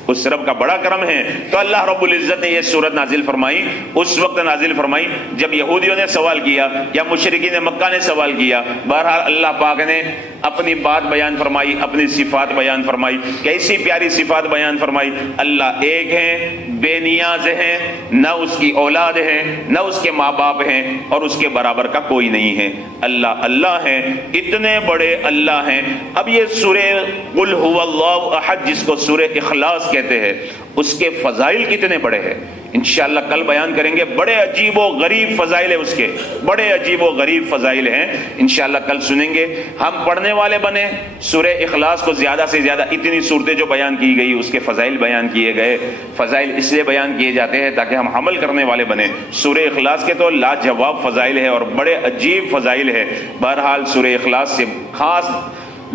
اس رب کا بڑا کرم ہے۔ تو اللہ رب العزت نے یہ سورت نازل فرمائی، اس وقت نازل فرمائی جب یہودیوں نے سوال کیا یا مشرکین مکہ نے سوال کیا۔ بہرحال اللہ پاک نے اپنی بات بیان فرمائی، اپنی صفات بیان فرمائی، کیسی پیاری صفات بیان فرمائی۔ اللہ ایک ہے، بے نیاز ہیں، نہ اس کی اولاد ہے، نہ اس کے ماں باپ ہیں، اور اس کے برابر کا کوئی نہیں ہے۔ اللہ اللہ ہے، اتنے بڑے اللہ ہیں۔ اب یہ سورہ قل هو اللہ احد، جس کو سورہ اخلاص کہتے ہیں، اس کے فضائل کتنے بڑے ہیں، انشاءاللہ کل بیان کریں گے۔ بڑے عجیب و غریب فضائل ہیں اس کے، بڑے عجیب و غریب فضائل ہیں، انشاءاللہ کل سنیں گے۔ ہم پڑھنے والے بنے، سورہ اخلاص کو زیادہ سے زیادہ، اتنی صورتیں جو بیان کی گئی اس کے فضائل بیان کیے گئے۔ فضائل اس لیے بیان کیے جاتے ہیں تاکہ ہم عمل کرنے والے بنے۔ سورہ اخلاص کے تو لاجواب فضائل ہے اور بڑے عجیب فضائل ہے۔ بہرحال سورہ اخلاص سے خاص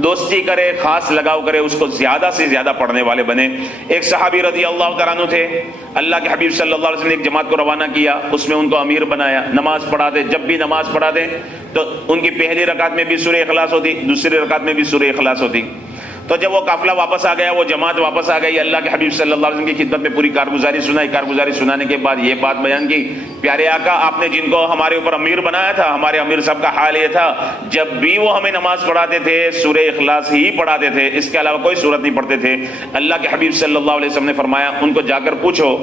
دوستی کرے، خاص لگاؤ کرے، اس کو زیادہ سے زیادہ پڑھنے والے بنے۔ ایک صحابی رضی اللہ تعالیٰ عنہ تھے، اللہ کے حبیب صلی اللہ علیہ وسلم نے ایک جماعت کو روانہ کیا، اس میں ان کو امیر بنایا، نماز پڑھاتے۔ جب بھی نماز پڑھاتے تو ان کی پہلی رکعت میں بھی سورہ اخلاص ہوتی، دوسری رکعت میں بھی سورہ اخلاص ہوتی۔ تو جب وہ قافلہ واپس آ گیا، وہ جماعت واپس آ گئی، اللہ کے حبیب صلی اللہ علیہ وسلم کی خدمت میں پوری کارگزاری سنائی. کارگزاری سنانے کے بعد یہ بات بیان کی، پیارے آقا آپ نے جن کو ہمارے اوپر امیر بنایا تھا، ہمارے امیر صاحب کا حال یہ تھا جب بھی وہ ہمیں نماز پڑھاتے تھے سورہ اخلاص ہی پڑھاتے تھے، اس کے علاوہ کوئی سورت نہیں پڑھتے تھے. اللہ کے حبیب صلی اللہ علیہ وسلم نے فرمایا ان کو جا کر پوچھو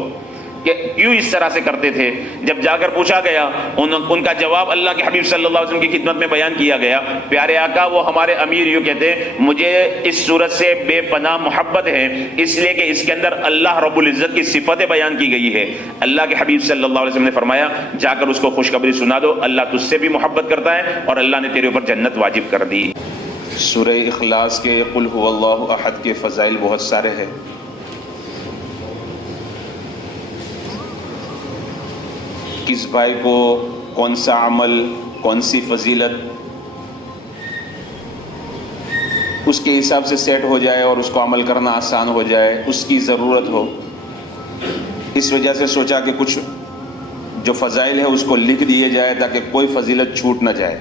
کہ کیوں اس طرح سے کرتے تھے. جب جا کر پوچھا گیا ان کا جواب اللہ کے حبیب صلی اللہ علیہ وسلم کی خدمت میں بیان کیا گیا. پیارے آقا وہ ہمارے امیر یوں کہتے مجھے اس صورت سے بے پناہ محبت ہے، اس لیے کہ اس کے اندر اللہ رب العزت کی صفتیں بیان کی گئی ہے. اللہ کے حبیب صلی اللہ علیہ وسلم نے فرمایا جا کر اس کو خوشخبری سنا دو، اللہ تجھ سے بھی محبت کرتا ہے اور اللہ نے تیرے اوپر جنت واجب کر دی. سورہ اخلاص کے قل هو اللہ احد کے فضائل بہت سارے ہیں. کس بھائی کو کون سا عمل، کون سی فضیلت اس کے حساب سے سیٹ ہو جائے اور اس کو عمل کرنا آسان ہو جائے، اس کی ضرورت ہو، اس وجہ سے سوچا کہ کچھ جو فضائل ہے اس کو لکھ دیے جائے تاکہ کوئی فضیلت چھوٹ نہ جائے.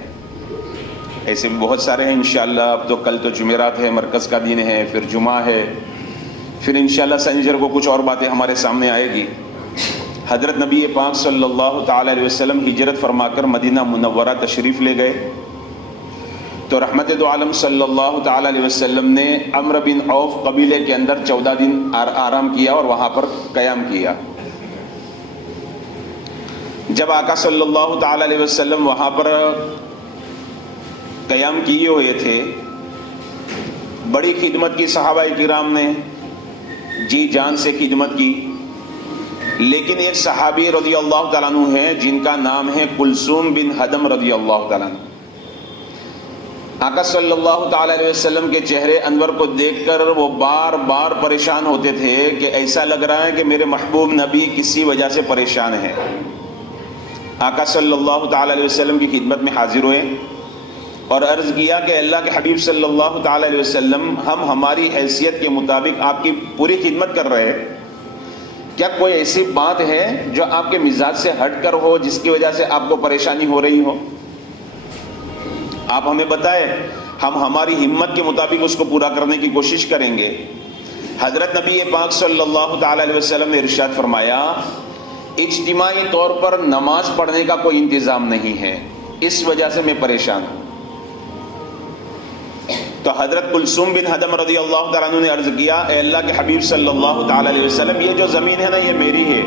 ایسے بھی بہت سارے ہیں انشاءاللہ. اب تو کل تو جمعرات ہے، مرکز کا دن ہے، پھر جمعہ ہے، پھر انشاءاللہ سنجر کو کچھ اور باتیں ہمارے سامنے آئے گی. حضرت نبی پاک صلی اللہ تعالی علیہ وسلم ہجرت فرما کر مدینہ منورہ تشریف لے گئے تو رحمت دو عالم صلی اللہ تعالی علیہ وسلم نے عمرو بن عوف قبیلے کے اندر 14 دن آرام کیا اور وہاں پر قیام کیا. جب آقا صلی اللہ تعالی علیہ وسلم وہاں پر قیام کیے ہوئے تھے، بڑی خدمت کی صحابہ کرام نے، جی جان سے خدمت کی. لیکن ایک صحابی رضی اللہ تعالیٰ عنہ ہیں جن کا نام ہے کلثوم بن حدم رضی اللہ تعالیٰ عنہ. آقا صلی اللہ تعالیٰ علیہ وسلم کے چہرے انور کو دیکھ کر وہ بار بار پریشان ہوتے تھے کہ ایسا لگ رہا ہے کہ میرے محبوب نبی کسی وجہ سے پریشان ہیں. آقا صلی اللہ تعالیٰ علیہ وسلم کی خدمت میں حاضر ہوئے اور عرض کیا کہ اللہ کے حبیب صلی اللہ تعالیٰ علیہ وسلم ہم ہماری حیثیت کے مطابق آپ کی پوری خدمت کر رہے ہیں، کیا کوئی ایسی بات ہے جو آپ کے مزاج سے ہٹ کر ہو جس کی وجہ سے آپ کو پریشانی ہو رہی ہو؟ آپ ہمیں بتائیں، ہم ہماری ہمت کے مطابق اس کو پورا کرنے کی کوشش کریں گے. حضرت نبی پاک صلی اللہ تعالی علیہ وسلم نے ارشاد فرمایا اجتماعی طور پر نماز پڑھنے کا کوئی انتظام نہیں ہے، اس وجہ سے میں پریشان ہوں. تو حضرت کلثوم بن حدم رضی اللہ تعالیٰ عنہ نے عرض کیا اے اللہ کے حبیب صلی اللہ تعالیٰ علیہ وسلم یہ جو زمین ہے نا یہ میری ہے،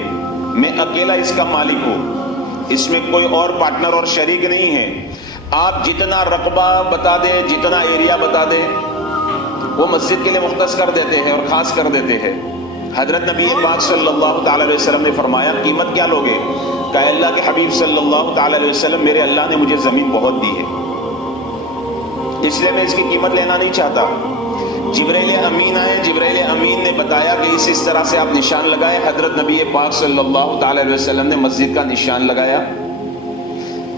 میں اکیلا اس کا مالک ہوں، اس میں کوئی اور پارٹنر اور شریک نہیں ہے. آپ جتنا رقبہ بتا دیں، جتنا ایریا بتا دیں وہ مسجد کے لیے مختص کر دیتے ہیں اور خاص کر دیتے ہیں. حضرت نبی پاک صلی اللہ تعالیٰ علیہ وسلم نے فرمایا قیمت کیا لوگے؟ کہ اللہ کے حبیب صلی اللہ تعالیٰ علیہ وسلم میرے اللہ نے مجھے زمین بہت دی ہے، اس لیے میں اس کی قیمت لینا نہیں چاہتا. جبرائیل امین آئے، جبرائیل امین نے بتایا کہ اس طرح سے آپ نشان لگائے. حضرت نبی پاک صلی اللہ تعالی علیہ وسلم نے مسجد کا نشان لگایا.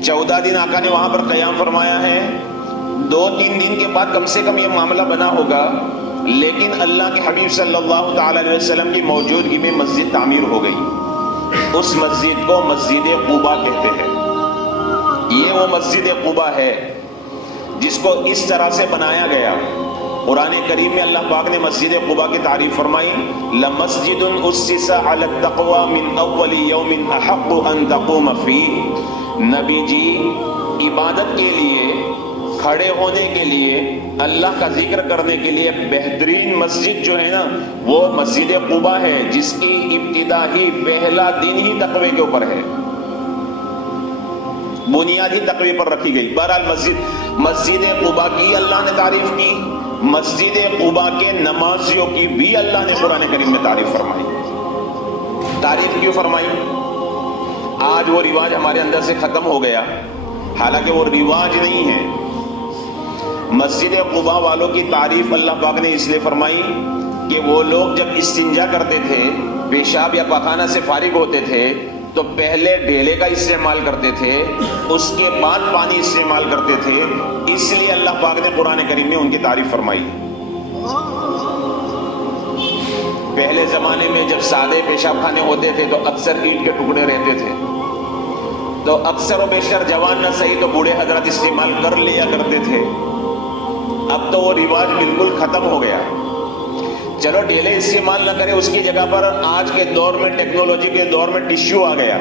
14 دن آقا نے وہاں پر قیام فرمایا ہے. 2-3 دن کے بعد کم سے کم یہ معاملہ بنا ہوگا، لیکن اللہ کے حبیب صلی اللہ تعالی علیہ وسلم کی موجودگی میں مسجد تعمیر ہو گئی. اس مسجد کو مسجد قباء کہتے ہیں. یہ وہ مسجد قباء ہے جس کو اس طرح سے بنایا گیا. قرآن کریم میں اللہ پاک نے مسجد قباء کی تعریف فرمائی لَمَسْجِدٌ أُسِّسَ عَلَى التَّقْوَى مِنْ أَوَّلِ يَوْمٍ أَحَقُّ أَن تَقُومَ فِيهِ. نبی جی عبادت کے لیے، کھڑے ہونے کے لیے، اللہ کا ذکر کرنے کے لیے بہترین مسجد جو ہے نا وہ مسجد قباء ہے، جس کی ابتدا ہی پہلا دن ہی تقوی کے اوپر ہے، بنیاد ہی تقوی پر رکھی گئی. بہرحال مسجد قباء کی اللہ نے تعریف کی، مسجد قباء کے نمازیوں کی بھی اللہ نے قرآن کریم میں تعریف فرمائی. تعریف کیوں فرمائی؟ آج وہ رواج ہمارے اندر سے ختم ہو گیا، حالانکہ وہ رواج نہیں ہے. مسجد قباء والوں کی تعریف اللہ پاک نے اس لیے فرمائی کہ وہ لوگ جب استنجا کرتے تھے، پیشاب یا پاخانہ سے فارغ ہوتے تھے تو پہلے ڈھیلے کا استعمال کرتے تھے، اس کے بعد پانی استعمال کرتے تھے. اس لیے اللہ پاک نے قرآن کریم میں ان کی تعریف فرمائی. پہلے زمانے میں جب سادے پیشاب خانے ہوتے تھے تو اکثر اینٹ کے ٹکڑے رہتے تھے، تو اکثر و بیشتر جوان نہ صحیح تو بوڑھے حضرات استعمال کر لیا کرتے تھے. اب تو وہ رواج بالکل ختم ہو گیا. چلو ڈیلے استعمال نہ کرے، اس کی جگہ پر آج کے دور میں، ٹیکنالوجی کے دور میں ٹشو آ گیا،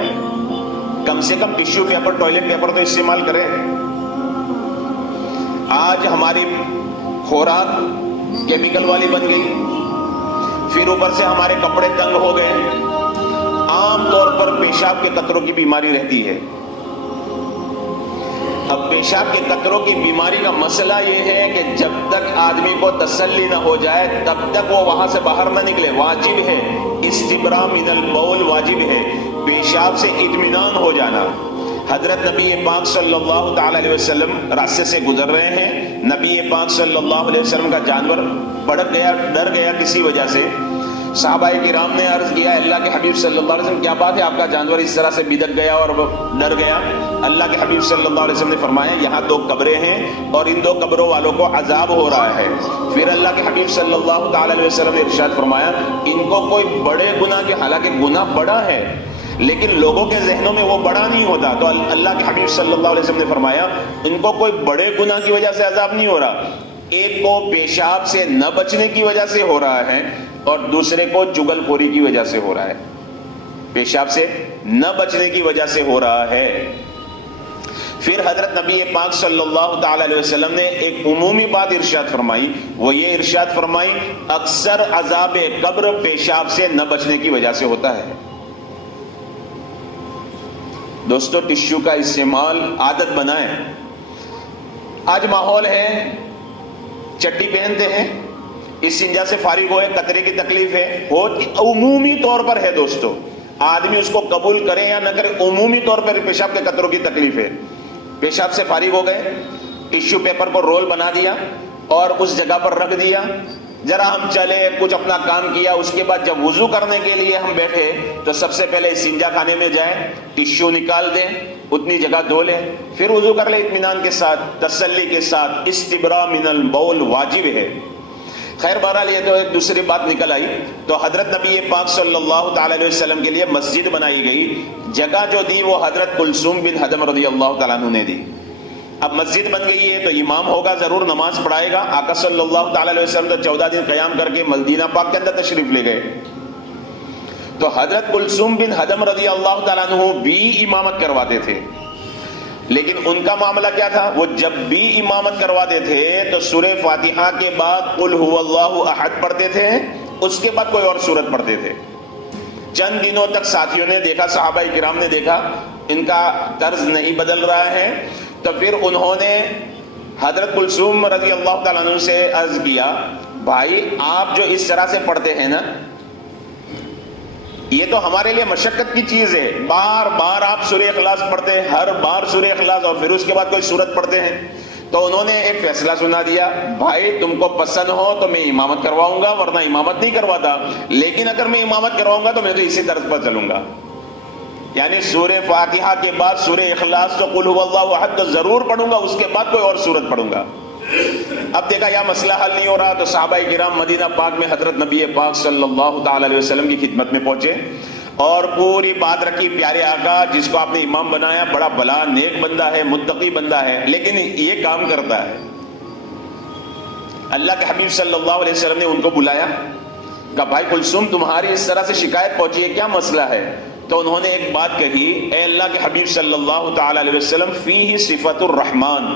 کم سے کم ٹشو پیپر، ٹوائلٹ پیپر تو استعمال کرے. آج ہماری خوراک کیمیکل والی بن گئی، پھر اوپر سے ہمارے کپڑے تنگ ہو گئے. عام طور پر پیشاب کے قطروں کی بیماری رہتی ہے. اب پیشاب کے قطروں کی بیماری کا مسئلہ یہ ہے کہ جب تک آدمی کو تسلی نہ ہو جائے تب تک وہ وہاں سے باہر نہ نکلے. واجب ہے استبراء من البول، واجب ہے پیشاب سے اطمینان ہو جانا. حضرت نبی پاک صلی اللہ تعالی علیہ وسلم راستے سے گزر رہے ہیں، نبی پاک صلی اللہ علیہ وسلم کا جانور بڑک گیا، ڈر گیا کسی وجہ سے. صحابہ کرام نے عرض کیا اللہ کے حبیب صلی اللہ علیہ وسلم کیا بات ہے، آپ کا جانور اس طرح سے بدک گیا اور ڈر گیا؟ اللہ کے حبیب صلی اللہ علیہ وسلم نے فرمایا یہاں 2 قبریں ہیں اور ان 2 قبروں والوں کو عذاب ہو رہا ہے. پھر اللہ کے حبیب صلی اللہ تعالی علیہ وسلم نے ارشاد فرمایا ان کو کوئی بڑے گناہ کے، حالانکہ گناہ بڑا ہے لیکن لوگوں کے ذہنوں میں وہ بڑا نہیں ہوتا. تو اللہ کے حبیب صلی اللہ علیہ وسلم نے فرمایا ان کو کوئی بڑے گناہ کی وجہ سے عذاب نہیں ہو رہا، ایک کو پیشاب سے نہ بچنے کی وجہ سے ہو رہا ہے اور دوسرے کو چغل خوری کی وجہ سے ہو رہا ہے. پیشاب سے نہ بچنے کی وجہ سے ہو رہا ہے. پھر حضرت نبی پاک صلی اللہ تعالی علیہ وسلم نے ایک عمومی بات ارشاد فرمائی، وہ یہ ارشاد فرمائی اکثر عذاب قبر پیشاب سے نہ بچنے کی وجہ سے ہوتا ہے. دوستو ٹشو کا استعمال عادت بنائیں. آج ماحول ہے چٹی پہنتے ہیں، استنجا سے فارغ ہوئے، قطرے کی تکلیف ہے، عمومی طور پر ہے دوستو، آدمی اس کو قبول کرے یا نہ کرے، عمومی طور پر پیشاب کے قطروں کی تکلیف ہے. پیشاب سے فارغ ہو گئے، ٹشو پیپر کو رول بنا دیا اور اس جگہ پر رکھ دیا، ذرا ہم چلے کچھ اپنا کام کیا، اس کے بعد جب وضو کرنے کے لیے ہم بیٹھے تو سب سے پہلے استنجا خانے میں جائیں، ٹشو نکال دیں، اتنی جگہ دھو لیں، پھر وضو کر لیں اطمینان کے ساتھ، تسلی کے ساتھ. استبراء من البول واجب ہے. خیر بہرحال یہ تو ایک دوسری بات نکل آئی. تو حضرت نبی پاک صلی اللہ تعالی علیہ وسلم کے لیے مسجد بنائی گئی. جگہ جو دی وہ حضرت کلثوم بن حدم رضی اللہ تعالیٰ عنہ نے دی. اب مسجد بن گئی ہے تو امام ہوگا، ضرور نماز پڑھائے گا. آقا صلی اللہ تعالی علیہ وسلم تو 14 دن قیام کر کے مدینہ پاک کے اندر تشریف لے گئے. تو حضرت کلثوم بن حدم رضی اللہ تعالیٰ عنہ بھی امامت کرواتے تھے، لیکن ان کا معاملہ کیا تھا؟ وہ جب بھی امامت کرواتے تھے تو سورہ فاتحہ کے بعد قل هو اللہ احد پڑھتے تھے، اس کے بعد کوئی اور سورت پڑھتے تھے. چند دنوں تک ساتھیوں نے دیکھا، صحابہ کرام نے دیکھا ان کا طرز نہیں بدل رہا ہے، تو پھر انہوں نے حضرت کلثوم رضی اللہ تعالیٰ عنہ سے عرض کیا بھائی آپ جو اس طرح سے پڑھتے ہیں نا، یہ تو ہمارے لیے مشقت کی چیز ہے، بار بار آپ سورہ اخلاص پڑھتے ہیں، ہر بار سورہ اخلاص اور پھر اس کے بعد کوئی سورت پڑھتے ہیں. تو انہوں نے ایک فیصلہ سنا دیا بھائی تم کو پسند ہو تو میں امامت کرواؤں گا، ورنہ امامت نہیں کرواتا، لیکن اگر میں امامت کرواؤں گا تو میں تو اسی طرز پر چلوں گا. یعنی سورہ فاتحہ کے بعد سورہ اخلاص تو قل هو اللہ احد تو ضرور پڑھوں گا، اس کے بعد کوئی اور سورت پڑھوں گا. اب دیکھا یہ مسئلہ حل نہیں ہو رہا تو صحابہ کرام مدینہ پاک میں حضرت نبی پاک صلی اللہ تعالی علیہ وسلم کی خدمت میں پہنچے اور پوری بات رکھی. پیارے آقا جس کو آپ نے امام بنایا بڑا بھلا نیک بندہ ہے، متقی بندہ ہے، لیکن یہ کام کرتا ہے. اللہ کے حبیب صلی اللہ علیہ وسلم نے ان کو بلایا، کہا بھائی کلثوم تمہاری اس طرح سے شکایت پہنچی ہے، کیا مسئلہ ہے؟ تو انہوں نے ایک بات کہی، اے اللہ کے حبیب صلی اللہ تعالی علیہ وسلم فیہ صفت الرحمن،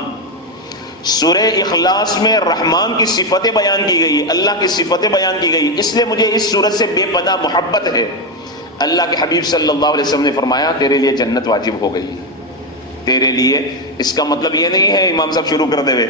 سورہ اخلاص میں رحمان کی صفتیں بیان کی گئی، اللہ کی صفتیں بیان کی گئی، اس لیے مجھے اس سورت سے بے پناہ محبت ہے. اللہ کے حبیب صلی اللہ علیہ وسلم نے فرمایا تیرے لیے جنت واجب ہو گئی تیرے لیے. اس کا مطلب یہ نہیں ہے امام صاحب شروع کر دے ہوئے،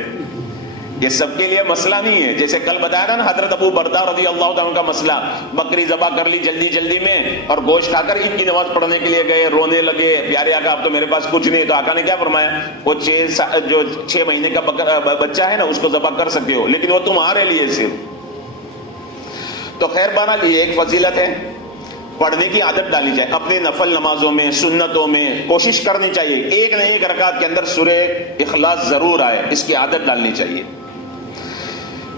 یہ سب کے لیے مسئلہ نہیں ہے. جیسے کل بتایا نا حضرت ابو بردہ رضی اللہ تعالیٰ کا مسئلہ، بکری ذبح کر لی جلدی جلدی میں اور گوشت کھا کر عید کی نماز پڑھنے کے لیے گئے، رونے لگے پیارے آقا اب تو میرے پاس کچھ نہیں. تو آقا نے کیا فرمایا؟ وہ 6 مہینے کا بچہ ہے نا اس کو ذبح کر سکتے ہو، لیکن وہ تمہارے لیے صرف. تو خیر بہرحال یہ ایک فضیلت ہے، پڑھنے کی عادت ڈالنی چاہیے. اپنے نفل نمازوں میں سنتوں میں کوشش کرنی چاہیے ایک نہ ایک رکعت کے اندر سورہ اخلاص ضرور آئے، اس کی عادت ڈالنی چاہیے.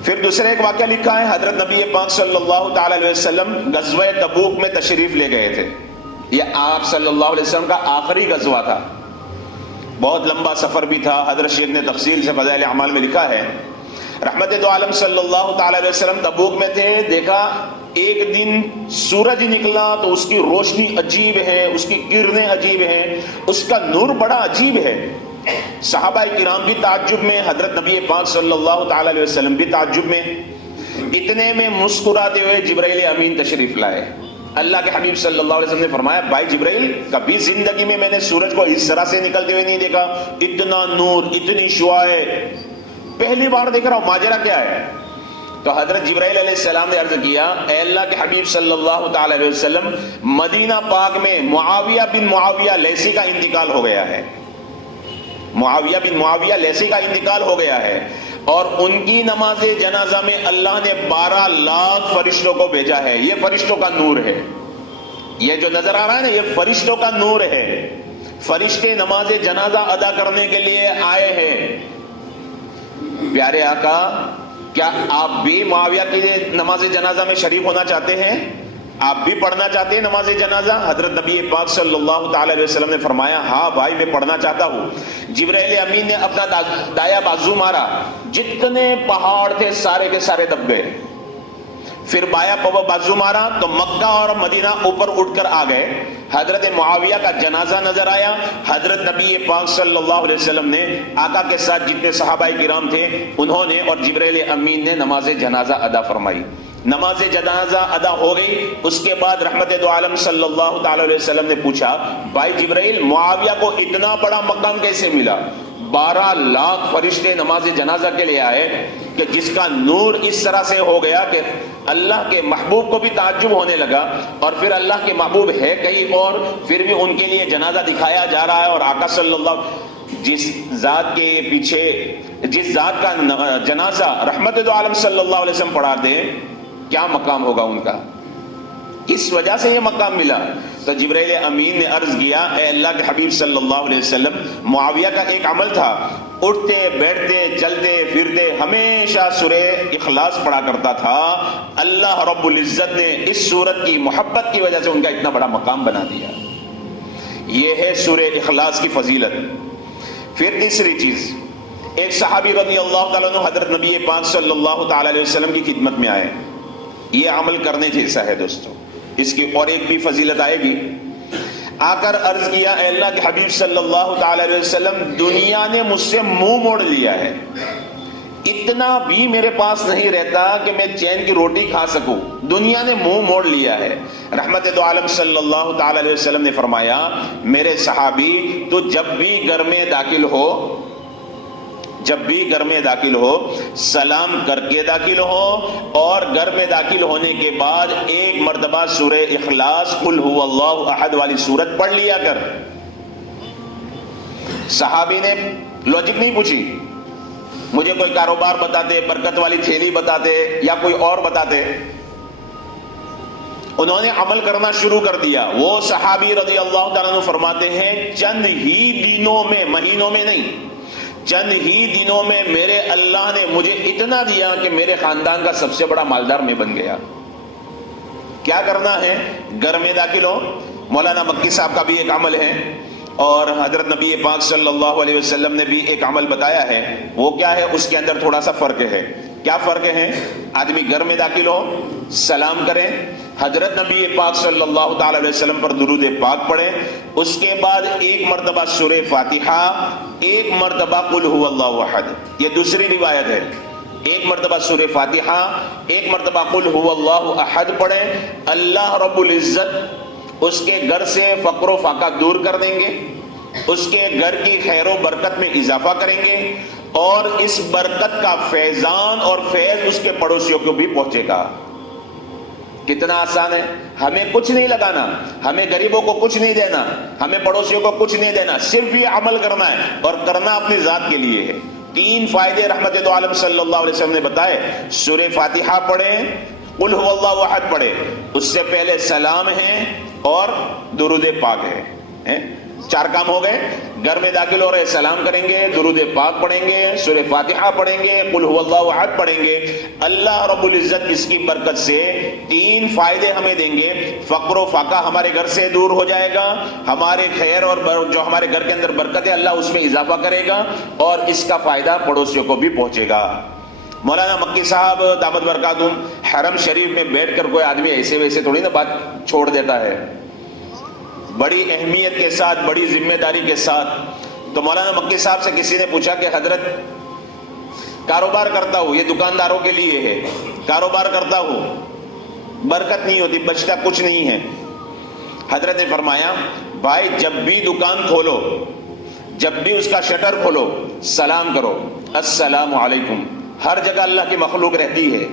پھر دوسرے ایک واقعہ لکھا ہے، حضرت نبی پاک صلی اللہ تعالی علیہ وسلم غزوہ تبوک میں تشریف لے گئے تھے. یہ آپ صلی اللہ علیہ وسلم کا آخری غزوہ تھا، بہت لمبا سفر بھی تھا. حضرت شیخ نے تفصیل سے فضائل اعمال میں لکھا ہے رحمت دو عالم صلی اللہ تعالی علیہ وسلم تبوک میں تھے، دیکھا ایک دن سورج نکلا تو اس کی روشنی عجیب ہے، اس کی کرنیں عجیب ہیں، اس کا نور بڑا عجیب ہے۔ صحابہ کرام بھی تعجب میں، حضرت نبی پاک صلی اللہ تعالی علیہ وسلم بھی تعجب میں۔ اتنے میں مسکراتے ہوئے جبرائیل امین تشریف لائے۔ اللہ کے حبیب صلی اللہ علیہ وسلم نے فرمایا، بھائی جبرائیل، کبھی زندگی میں نے سورج کو اس طرح سے نکلتے ہوئے نہیں دیکھا، اتنا نور، اتنی شعاعیں، پہلی بار دیکھ رہا ہوں، ماجرا کیا ہے؟ تو حضرت جبرائیل علیہ السلام نے عرض کیا، اے اللہ کے حبیب صلی اللہ تعالی علیہ وسلم، مدینہ پاک میں معاویہ بن معاویہ لیثی کا انتقال ہو گیا ہے، معاویہ بن معاویہ لیثی کا انتقال ہو گیا ہے، اور ان کی نماز جنازہ میں اللہ نے 12 لاکھ فرشتوں کو بھیجا ہے۔ یہ فرشتوں کا نور ہے، یہ جو نظر آ رہا ہے نا، یہ فرشتوں کا نور ہے۔ فرشتے نماز جنازہ ادا کرنے کے لیے آئے ہیں۔ پیارے آقا، کیا آپ بھی معاویہ کی نماز جنازہ میں شریک ہونا چاہتے ہیں؟ آپ بھی پڑھنا چاہتے ہیں نماز جنازہ؟ حضرت نبی پاک صلی اللہ تعالی علیہ وسلم نے فرمایا، ہاں بھائی، میں پڑھنا چاہتا ہوں۔ جبرائیل امین نے اپنا دایا بازو مارا، جتنے پہاڑ تھے سارے کے سارے دب گئے۔ پھر بایا بازو مارا تو مکہ اور مدینہ اوپر اٹھ کر آ گئے۔ حضرت معاویہ کا جنازہ نظر آیا۔ حضرت نبی پاک صلی اللہ علیہ وسلم نے آقا کے ساتھ جتنے صحابہ کرام تھے انہوں نے اور جبرائیل امین نے نماز جنازہ ادا فرمائی۔ نماز جنازہ ادا ہو گئی۔ اس کے بعد رحمت دو عالم صلی اللہ تعالی علیہ وسلم نے پوچھا، بھائی جبرائیل، معاویہ کو اتنا بڑا مقام کیسے ملا؟ 12 لاکھ فرشتے نماز جنازہ کے لیے آئے کہ جس کا نور اس طرح سے ہو گیا کہ اللہ کے محبوب کو بھی تعجب ہونے لگا، اور پھر اللہ کے محبوب ہے کہیں اور، پھر بھی ان کے لیے جنازہ دکھایا جا رہا ہے، اور آقا صلی اللہ، جس ذات کے پیچھے، جس ذات کا جنازہ رحمت دو عالم صلی اللہ علیہ وسلم پڑھا دیں، کیا مقام ہوگا ان کا، کس وجہ سے یہ مقام ملا؟ تو جبرائیل امین نے عرض کیا، اے اللہ کے حبیب صلی اللہ علیہ وسلم، معاویہ کا ایک عمل تھا، اٹھتے بیٹھتے چلتے پھرتے ہمیشہ سورہ اخلاص پڑھا کرتا تھا۔ اللہ رب العزت نے اس سورت کی محبت کی وجہ سے ان کا اتنا بڑا مقام بنا دیا۔ یہ ہے سورہ اخلاص کی فضیلت۔ پھر تیسری چیز، ایک صحابی رضی اللہ تعالیٰ عنہ حضرت نبی پاک صلی اللہ تعالی علیہ وسلم کی خدمت میں آئے۔ یہ عمل کرنے جیسا ہے دوستو، اس کی اور ایک بھی فضیلت آئے گی۔ آ کر عرض کیا، اے اللہ کے حبیب صلی اللہ تعالی علیہ وسلم، دنیا نے مجھ سے منہ موڑ لیا ہے، اتنا بھی میرے پاس نہیں رہتا کہ میں چین کی روٹی کھا سکوں، دنیا نے منہ موڑ لیا ہے۔ رحمت دو عالم صلی اللہ تعالی علیہ وسلم نے فرمایا، میرے صحابی، تو جب بھی گھر میں داخل ہو، جب بھی گھر میں داخل ہو، سلام کر کے داخل ہو، اور گھر میں داخل ہونے کے بعد ایک مرتبہ سورہ اخلاص قل هو اللہ احد والی سورت پڑھ لیا کر۔ صحابی نے لاجک نہیں پوچھی، مجھے کوئی کاروبار بتاتے، برکت والی تھیلی بتاتے یا کوئی اور بتاتے، انہوں نے عمل کرنا شروع کر دیا۔ وہ صحابی رضی اللہ تعالیٰ عنہ فرماتے ہیں، چند ہی دنوں میں، مہینوں میں نہیں، چند ہی دنوں میں میرے اللہ نے مجھے اتنا دیا کہ میرے خاندان کا سب سے بڑا مالدار میں بن گیا۔ کیا کرنا ہے؟ گھر میں داخل ہو۔ مولانا مکی صاحب کا بھی ایک عمل ہے، اور حضرت نبی پاک صلی اللہ علیہ وسلم نے بھی ایک عمل بتایا ہے۔ وہ کیا ہے؟ اس کے اندر تھوڑا سا فرق ہے۔ کیا فرق ہے؟ آدمی گھر میں داخل ہو، سلام کریں، حضرت نبی پاک صلی اللہ تعالی علیہ وسلم پر درود پاک پڑھیں، اس کے بعد ایک مرتبہ سورہ فاتحہ، ایک مرتبہ قل هو اللہ احد، یہ دوسری روایت ہے، ایک مرتبہ سورہ فاتحہ، ایک مرتبہ قل هو اللہ احد پڑھیں۔ اللہ رب العزت اس کے گھر سے فقر و فاقہ دور کر دیں گے، اس کے گھر کی خیر و برکت میں اضافہ کریں گے، اور اس برکت کا فیضان اور فیض اس کے پڑوسیوں کو بھی پہنچے گا۔ کتنا آسان ہے، ہمیں کچھ نہیں لگانا، ہمیں غریبوں کو کچھ نہیں دینا، ہمیں پڑوسیوں کو کچھ نہیں دینا، صرف یہ عمل کرنا ہے، اور کرنا اپنی ذات کے لیے ہے۔ 3 فائدے رحمت دو عالم صلی اللہ علیہ وسلم نے بتائے، سورہ فاتحہ پڑھیں، قل هو اللہ احد پڑھیں، اس سے پہلے سلام ہے اور درود پاک ہے۔ 4 کام ہو گئے۔ گھر میں داخل ہو رہے، سلام کریں گے، درود پاک پڑھیں گے، سورہ فاتحہ پڑھیں گے، قل هو اللہ احد پڑھیں گے۔ اللہ رب العزت اس کی برکت سے 3 فائدے ہمیں دیں گے۔ فقر و فاقہ ہمارے گھر سے دور ہو جائے گا، ہمارے خیر اور جو ہمارے گھر کے اندر برکت ہے اللہ اس میں اضافہ کرے گا، اور اس کا فائدہ پڑوسیوں کو بھی پہنچے گا۔ مولانا مکی صاحب دامت برکاتہم حرم شریف میں بیٹھ کر کوئی آدمی ایسے ویسے تھوڑی نا بات چھوڑ دیتا ہے، بڑی اہمیت کے ساتھ، بڑی ذمہ داری کے ساتھ. تو مولانا مکی صاحب سے کسی نے پوچھا کہ حضرت کاروبار کرتا ہوں، یہ دکانداروں کے لیے ہے، کاروبار کرتا ہوں، برکت نہیں ہوتی، بچتا کچھ نہیں ہے. حضرت نے فرمایا بھائی جب بھی دکان کھولو، جب بھی اس کا شٹر کھولو، سلام کرو، السلام علیکم. ہر جگہ اللہ کی مخلوق رہتی ہے،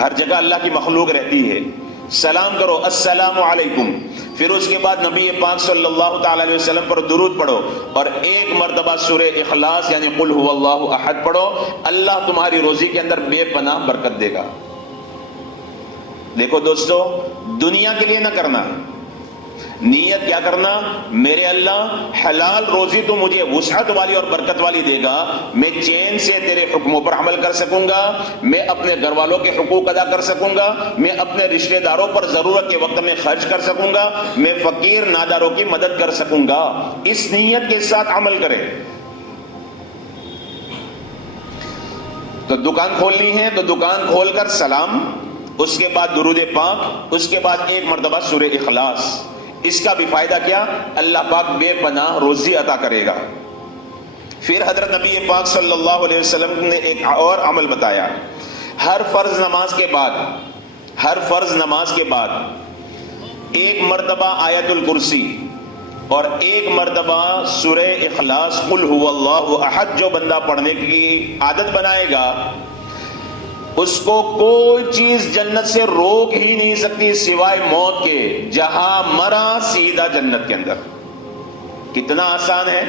ہر جگہ اللہ کی مخلوق رہتی ہے، سلام کرو السلام علیکم. پھر اس کے بعد نبی پاک صلی اللہ تعالی علیہ وسلم پر درود پڑھو اور ایک مرتبہ سورہ اخلاص یعنی قل هو اللہ احد پڑھو. اللہ تمہاری روزی کے اندر بے پناہ برکت دے گا. دیکھو دوستو، دنیا کے لیے نہ کرنا، نیت کیا کرنا، میرے اللہ حلال روزی تو مجھے وسعت والی اور برکت والی دے گا، میں چین سے تیرے حکموں پر عمل کر سکوں گا، میں اپنے گھر والوں کے حقوق ادا کر سکوں گا، میں اپنے رشتہ داروں پر ضرورت کے وقت میں خرچ کر سکوں گا، میں فقیر ناداروں کی مدد کر سکوں گا. اس نیت کے ساتھ عمل کرے. تو دکان کھولنی ہے تو دکان کھول کر سلام، اس کے بعد درود پاک، اس کے بعد ایک مرتبہ سورہ اخلاص. اس کا بھی فائدہ کیا، اللہ پاک بے پناہ روزی عطا کرے گا. پھر حضرت نبی پاک صلی اللہ علیہ وسلم نے ایک اور عمل بتایا. ہر فرض نماز کے بعد، ہر فرض نماز کے بعد ایک مرتبہ آیت الکرسی اور ایک مرتبہ سورہ اخلاص قل هو اللہ احد جو بندہ پڑھنے کی عادت بنائے گا، اس کو کوئی چیز جنت سے روک ہی نہیں سکتی سوائے موت کے. جہاں مرا سیدھا جنت کے اندر. کتنا آسان ہے.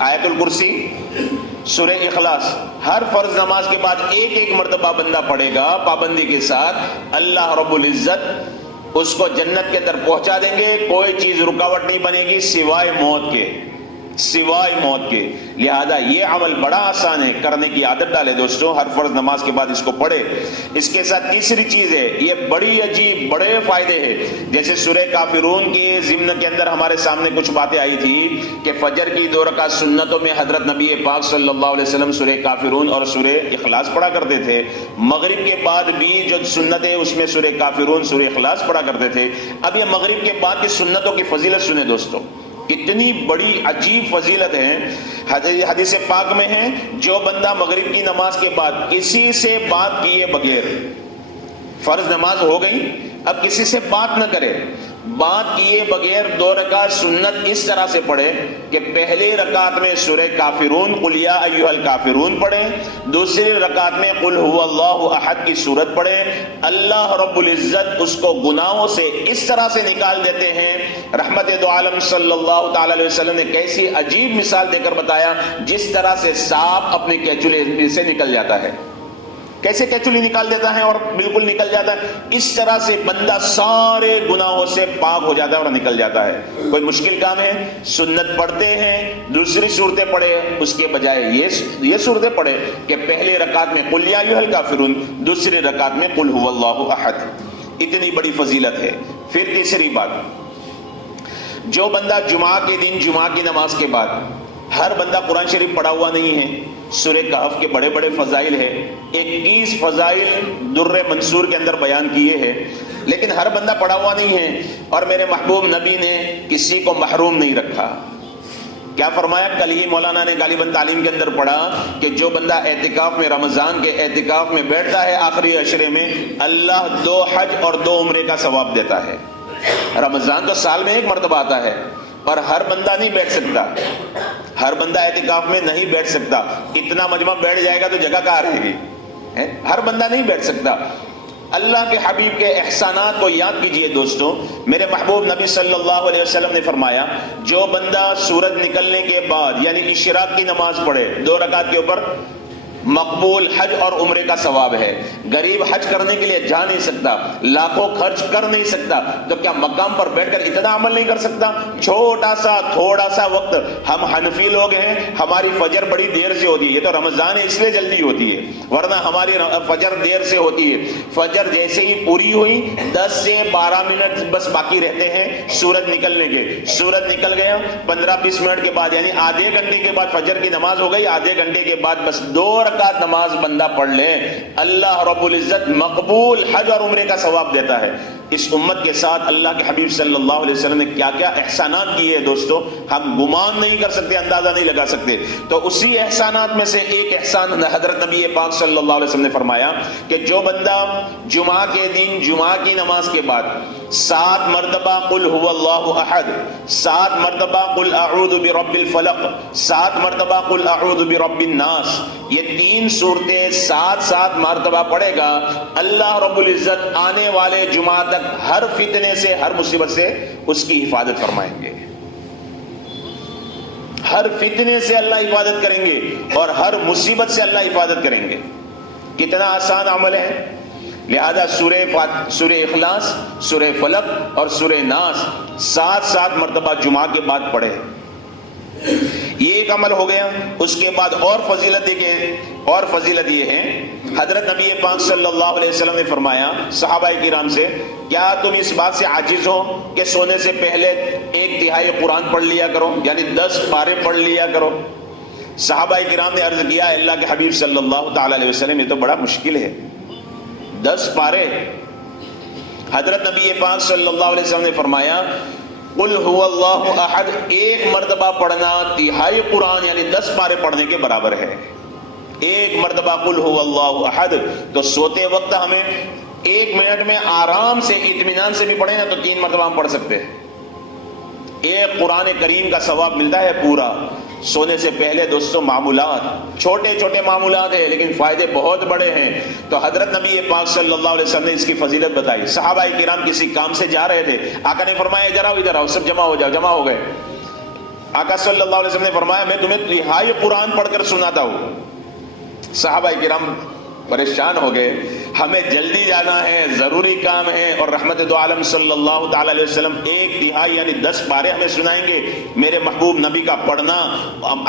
آیت الکرسی، سورہ اخلاص ہر فرض نماز کے بعد ایک ایک مرتبہ بندہ پڑھے گا پابندی کے ساتھ، اللہ رب العزت اس کو جنت کے اندر پہنچا دیں گے. کوئی چیز رکاوٹ نہیں بنے گی سوائے موت کے، سوائے موت کے. لہذا یہ عمل بڑا آسان ہے، کرنے کی عادت ڈالے دوستوں. ہر فرض نماز کے بعد اس کو پڑھے. اس کے ساتھ تیسری چیز ہے، یہ بڑی عجیب بڑے فائدے ہیں. جیسے سورہ کافرون کے ضمن کے اندر ہمارے سامنے کچھ باتیں آئی تھی کہ فجر کی 2 رکعت سنتوں میں حضرت نبی پاک صلی اللہ علیہ وسلم سورہ کافرون اور سورہ اخلاص پڑھا کرتے تھے. مغرب کے بعد بھی جو سنت ہے اس میں سورہ کافرون سورہ اخلاص پڑھا کرتے تھے. اب یہ مغرب کے بعد کی سنتوں کی فضیلت سنیں دوستوں، کتنی بڑی عجیب فضیلت ہے. حدیث پاک میں ہے جو بندہ مغرب کی نماز کے بعد کسی سے بات کیے بغیر، فرض نماز ہو گئی اب کسی سے بات نہ کرے، بات کیے بغیر 2 رکعت سنت اس طرح سے پڑھے کہ پہلی رکعت میں سورہ کافرون قل یا ایھا الکافرون پڑھے، دوسری رکعت میں قل هو اللہ احد کی سورت پڑھے. اللہ رب العزت اس کو گناہوں سے اس طرح سے نکال دیتے ہیں. رحمت دو عالم صلی اللہ تعالی علیہ وسلم نے کیسی عجیب مثال دے کر بتایا، جس طرح سے سانپ اپنے کیچلے سے نکل جاتا ہے، کیسے کیچلی نکال دیتا ہے اور بالکل نکل جاتا ہے، اس طرح سے بندہ سارے گناہوں سے پاک ہو جاتا ہے اور نکل جاتا ہے. کوئی مشکل کام ہے؟ سنت پڑھتے ہیں، دوسری صورتیں پڑھے، اس کے بجائے یہ صورتیں پڑھے کہ پہلی رکعت میں قل یا ایھا الکافرون، دوسری رکعت میں قل هو اللہ احد. اتنی بڑی فضیلت ہے. پھر تیسری بات، جو بندہ جمعہ کے دن جمعہ کی نماز کے بعد، ہر بندہ قرآن شریف پڑھا ہوا نہیں ہے، سورہ کہف کے بڑے بڑے فضائل ہیں، 21 فضائل در منصور کے اندر بیان کیے ہیں، لیکن ہر بندہ پڑھا ہوا نہیں ہے. اور میرے محبوب نبی نے کسی کو محروم نہیں رکھا. کیا فرمایا؟ کل ہی مولانا نے غالباً تعلیم کے اندر پڑھا کہ جو بندہ اعتکاف میں، رمضان کے اعتکاف میں بیٹھتا ہے آخری عشرے میں، اللہ 2 حج اور 2 عمرے کا ثواب دیتا ہے. رمضان تو سال میں 1 مرتبہ آتا ہے، اور ہر بندہ نہیں بیٹھ سکتا، ہر بندہ اعتکاف میں نہیں بیٹھ سکتا. اتنا مجمع بیٹھ جائے گا تو جگہ کہاں رہے گی؟ ہر بندہ نہیں بیٹھ سکتا. اللہ کے حبیب کے احسانات کو یاد کیجئے دوستوں. میرے محبوب نبی صلی اللہ علیہ وسلم نے فرمایا جو بندہ سورج نکلنے کے بعد یعنی اشراق کی نماز پڑھے 2 رکعت کے اوپر، مقبول حج اور عمرے کا ثواب ہے. غریب حج کرنے کے لیے جا نہیں سکتا، لاکھوں خرچ کر نہیں سکتا، تو کیا مقام پر بیٹھ کر اتنا عمل نہیں کر سکتا؟ چھوٹا سا تھوڑا سا وقت. ہم حنفی لوگ ہیں، ہماری فجر بڑی دیر سے ہوتی ہے، یہ تو رمضان ہے اس لیے جلدی ہوتی ہے، ورنہ ہماری فجر دیر سے ہوتی ہے. فجر جیسے ہی پوری ہوئی 10 سے 12 منٹ بس باقی رہتے ہیں سورج نکلنے کے. سورج نکل گیا 15-20 منٹ کے بعد، یعنی آدھے گھنٹے کے بعد فجر کی نماز ہو گئی. آدھے گھنٹے کے بعد بس 2 رکعت رکعت نماز بندہ پڑھ لے، اللہ رب العزت مقبول حج اور عمرے کا ثواب دیتا ہے۔ اس امت کے ساتھ اللہ کے حبیب صلی اللہ علیہ وسلم نے کیا کیا احسانات کیے ہیں دوستو، ہم گمان نہیں کر سکتے، اندازہ نہیں لگا سکتے۔ تو اسی احسانات میں سے ایک احسان حضرت نبی پاک صلی اللہ علیہ وسلم نے فرمایا کہ جو بندہ جمعہ کے دن جمعہ کی نماز کے بعد 7 مرتبہ قل هو اللہ احد، 7 مرتبہ قل اعوذ برب الفلق، 7 مرتبہ قل اعوذ برب الناس، یہ 3 صورتیں 7 مرتبہ پڑھے گا، اللہ رب العزت آنے والے جمعہ تک ہر فتنے سے، ہر مصیبت سے اس کی حفاظت فرمائیں گے، ہر فتنے سے اللہ حفاظت کریں گے اور ہر مصیبت سے اللہ حفاظت کریں گے۔ کتنا آسان عمل ہے۔ لہذا سورہ اخلاص، سورہ فلق اور سورہ ناس 7 مرتبہ جمعہ کے بعد پڑھے، یہ ایک عمل ہو گیا۔ اس کے بعد اور فضیلت یہ ہے، حضرت نبی پاک صلی اللہ علیہ وسلم نے فرمایا صحابہ کرام سے، کیا تم اس بات سے عاجز ہو کہ سونے سے پہلے 1/3 قرآن پڑھ لیا کرو، یعنی 10 پارے پڑھ لیا کرو؟ صحابہ کرام نے عرض کیا اللہ کے حبیب صلی اللہ تعالی علیہ وسلم یہ تو بڑا مشکل ہے، 10 پارے۔ حضرت نبی پاک صلی اللہ علیہ وسلم نے فرمایا قل هو اللہ احد، 1 مرتبہ پڑھنا 1/3 قرآن یعنی 10 پارے پڑھنے کے برابر ہے۔ 1 مرتبہ قل هو اللہ احد، تو سوتے وقت ہمیں 1 منٹ میں آرام سے اطمینان سے بھی پڑھیں نا تو 3 مرتبہ ہم پڑھ سکتے ہیں۔ 1 قرآن کریم کا ثواب ملتا ہے پورا۔ سونے سے پہلے دوستوں معمولات، چھوٹے چھوٹے معمولات ہیں لیکن فائدے بہت بڑے ہیں۔ تو حضرت نبی پاک صلی اللہ علیہ وسلم نے اس کی فضیلت بتائی۔ صحابہ کرام کسی کام سے جا رہے تھے، آقا نے فرمایا ادھر آؤ ادھر آؤ، سب جمع ہو جاؤ، جمع ہو گئے۔ آقا صلی اللہ علیہ وسلم نے فرمایا میں تمہیں 1/3 قرآن پڑھ کر سناتا ہوں۔ صحابہ کرام پریشان ہو گئے، ہمیں جلدی جانا ہے، ضروری کام ہے، اور رحمت دو عالم صلی اللہ تعالی علیہ وسلم 1/3 یعنی 10 پارے ہمیں سنائیں گے۔ میرے محبوب نبی کا پڑھنا،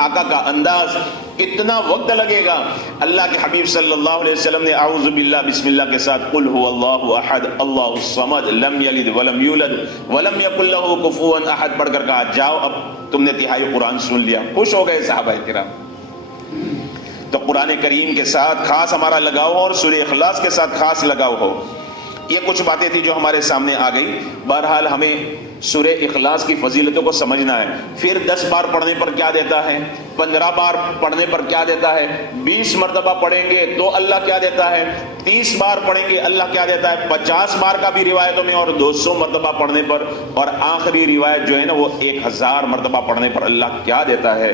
آقا کا انداز، کتنا وقت لگے گا؟ اللہ کے حبیب صلی اللہ علیہ وسلم نے اعوذ باللہ بسم اللہ کے ساتھ قل هو اللہ احد اللہ الصمد لم یلد ولم یولد ولم یکن لہ کفوا احد پڑھ کر کہا جاؤ اب تم نے 1/3 قرآن سن لیا۔ خوش ہو گئے صحابہ کرام۔ تو قرآن کریم کے ساتھ خاص ہمارا لگاؤ ہو اور سورہ اخلاص کے ساتھ خاص لگاؤ ہو۔ یہ کچھ باتیں تھی جو ہمارے سامنے آ گئی۔ بہرحال ہمیں سورہ اخلاص کی فضیلتوں کو سمجھنا ہے۔ پھر 10 بار پڑھنے پر کیا دیتا ہے، 15 بار پڑھنے پر کیا دیتا ہے، 20 مرتبہ پڑھیں گے تو اللہ کیا دیتا ہے، 30 بار پڑھیں گے اللہ کیا دیتا ہے، 50 بار کا بھی روایتوں میں، اور 200 مرتبہ پڑھنے پر، اور آخری روایت جو ہے نا وہ 1000 مرتبہ پڑھنے پر اللہ کیا دیتا ہے۔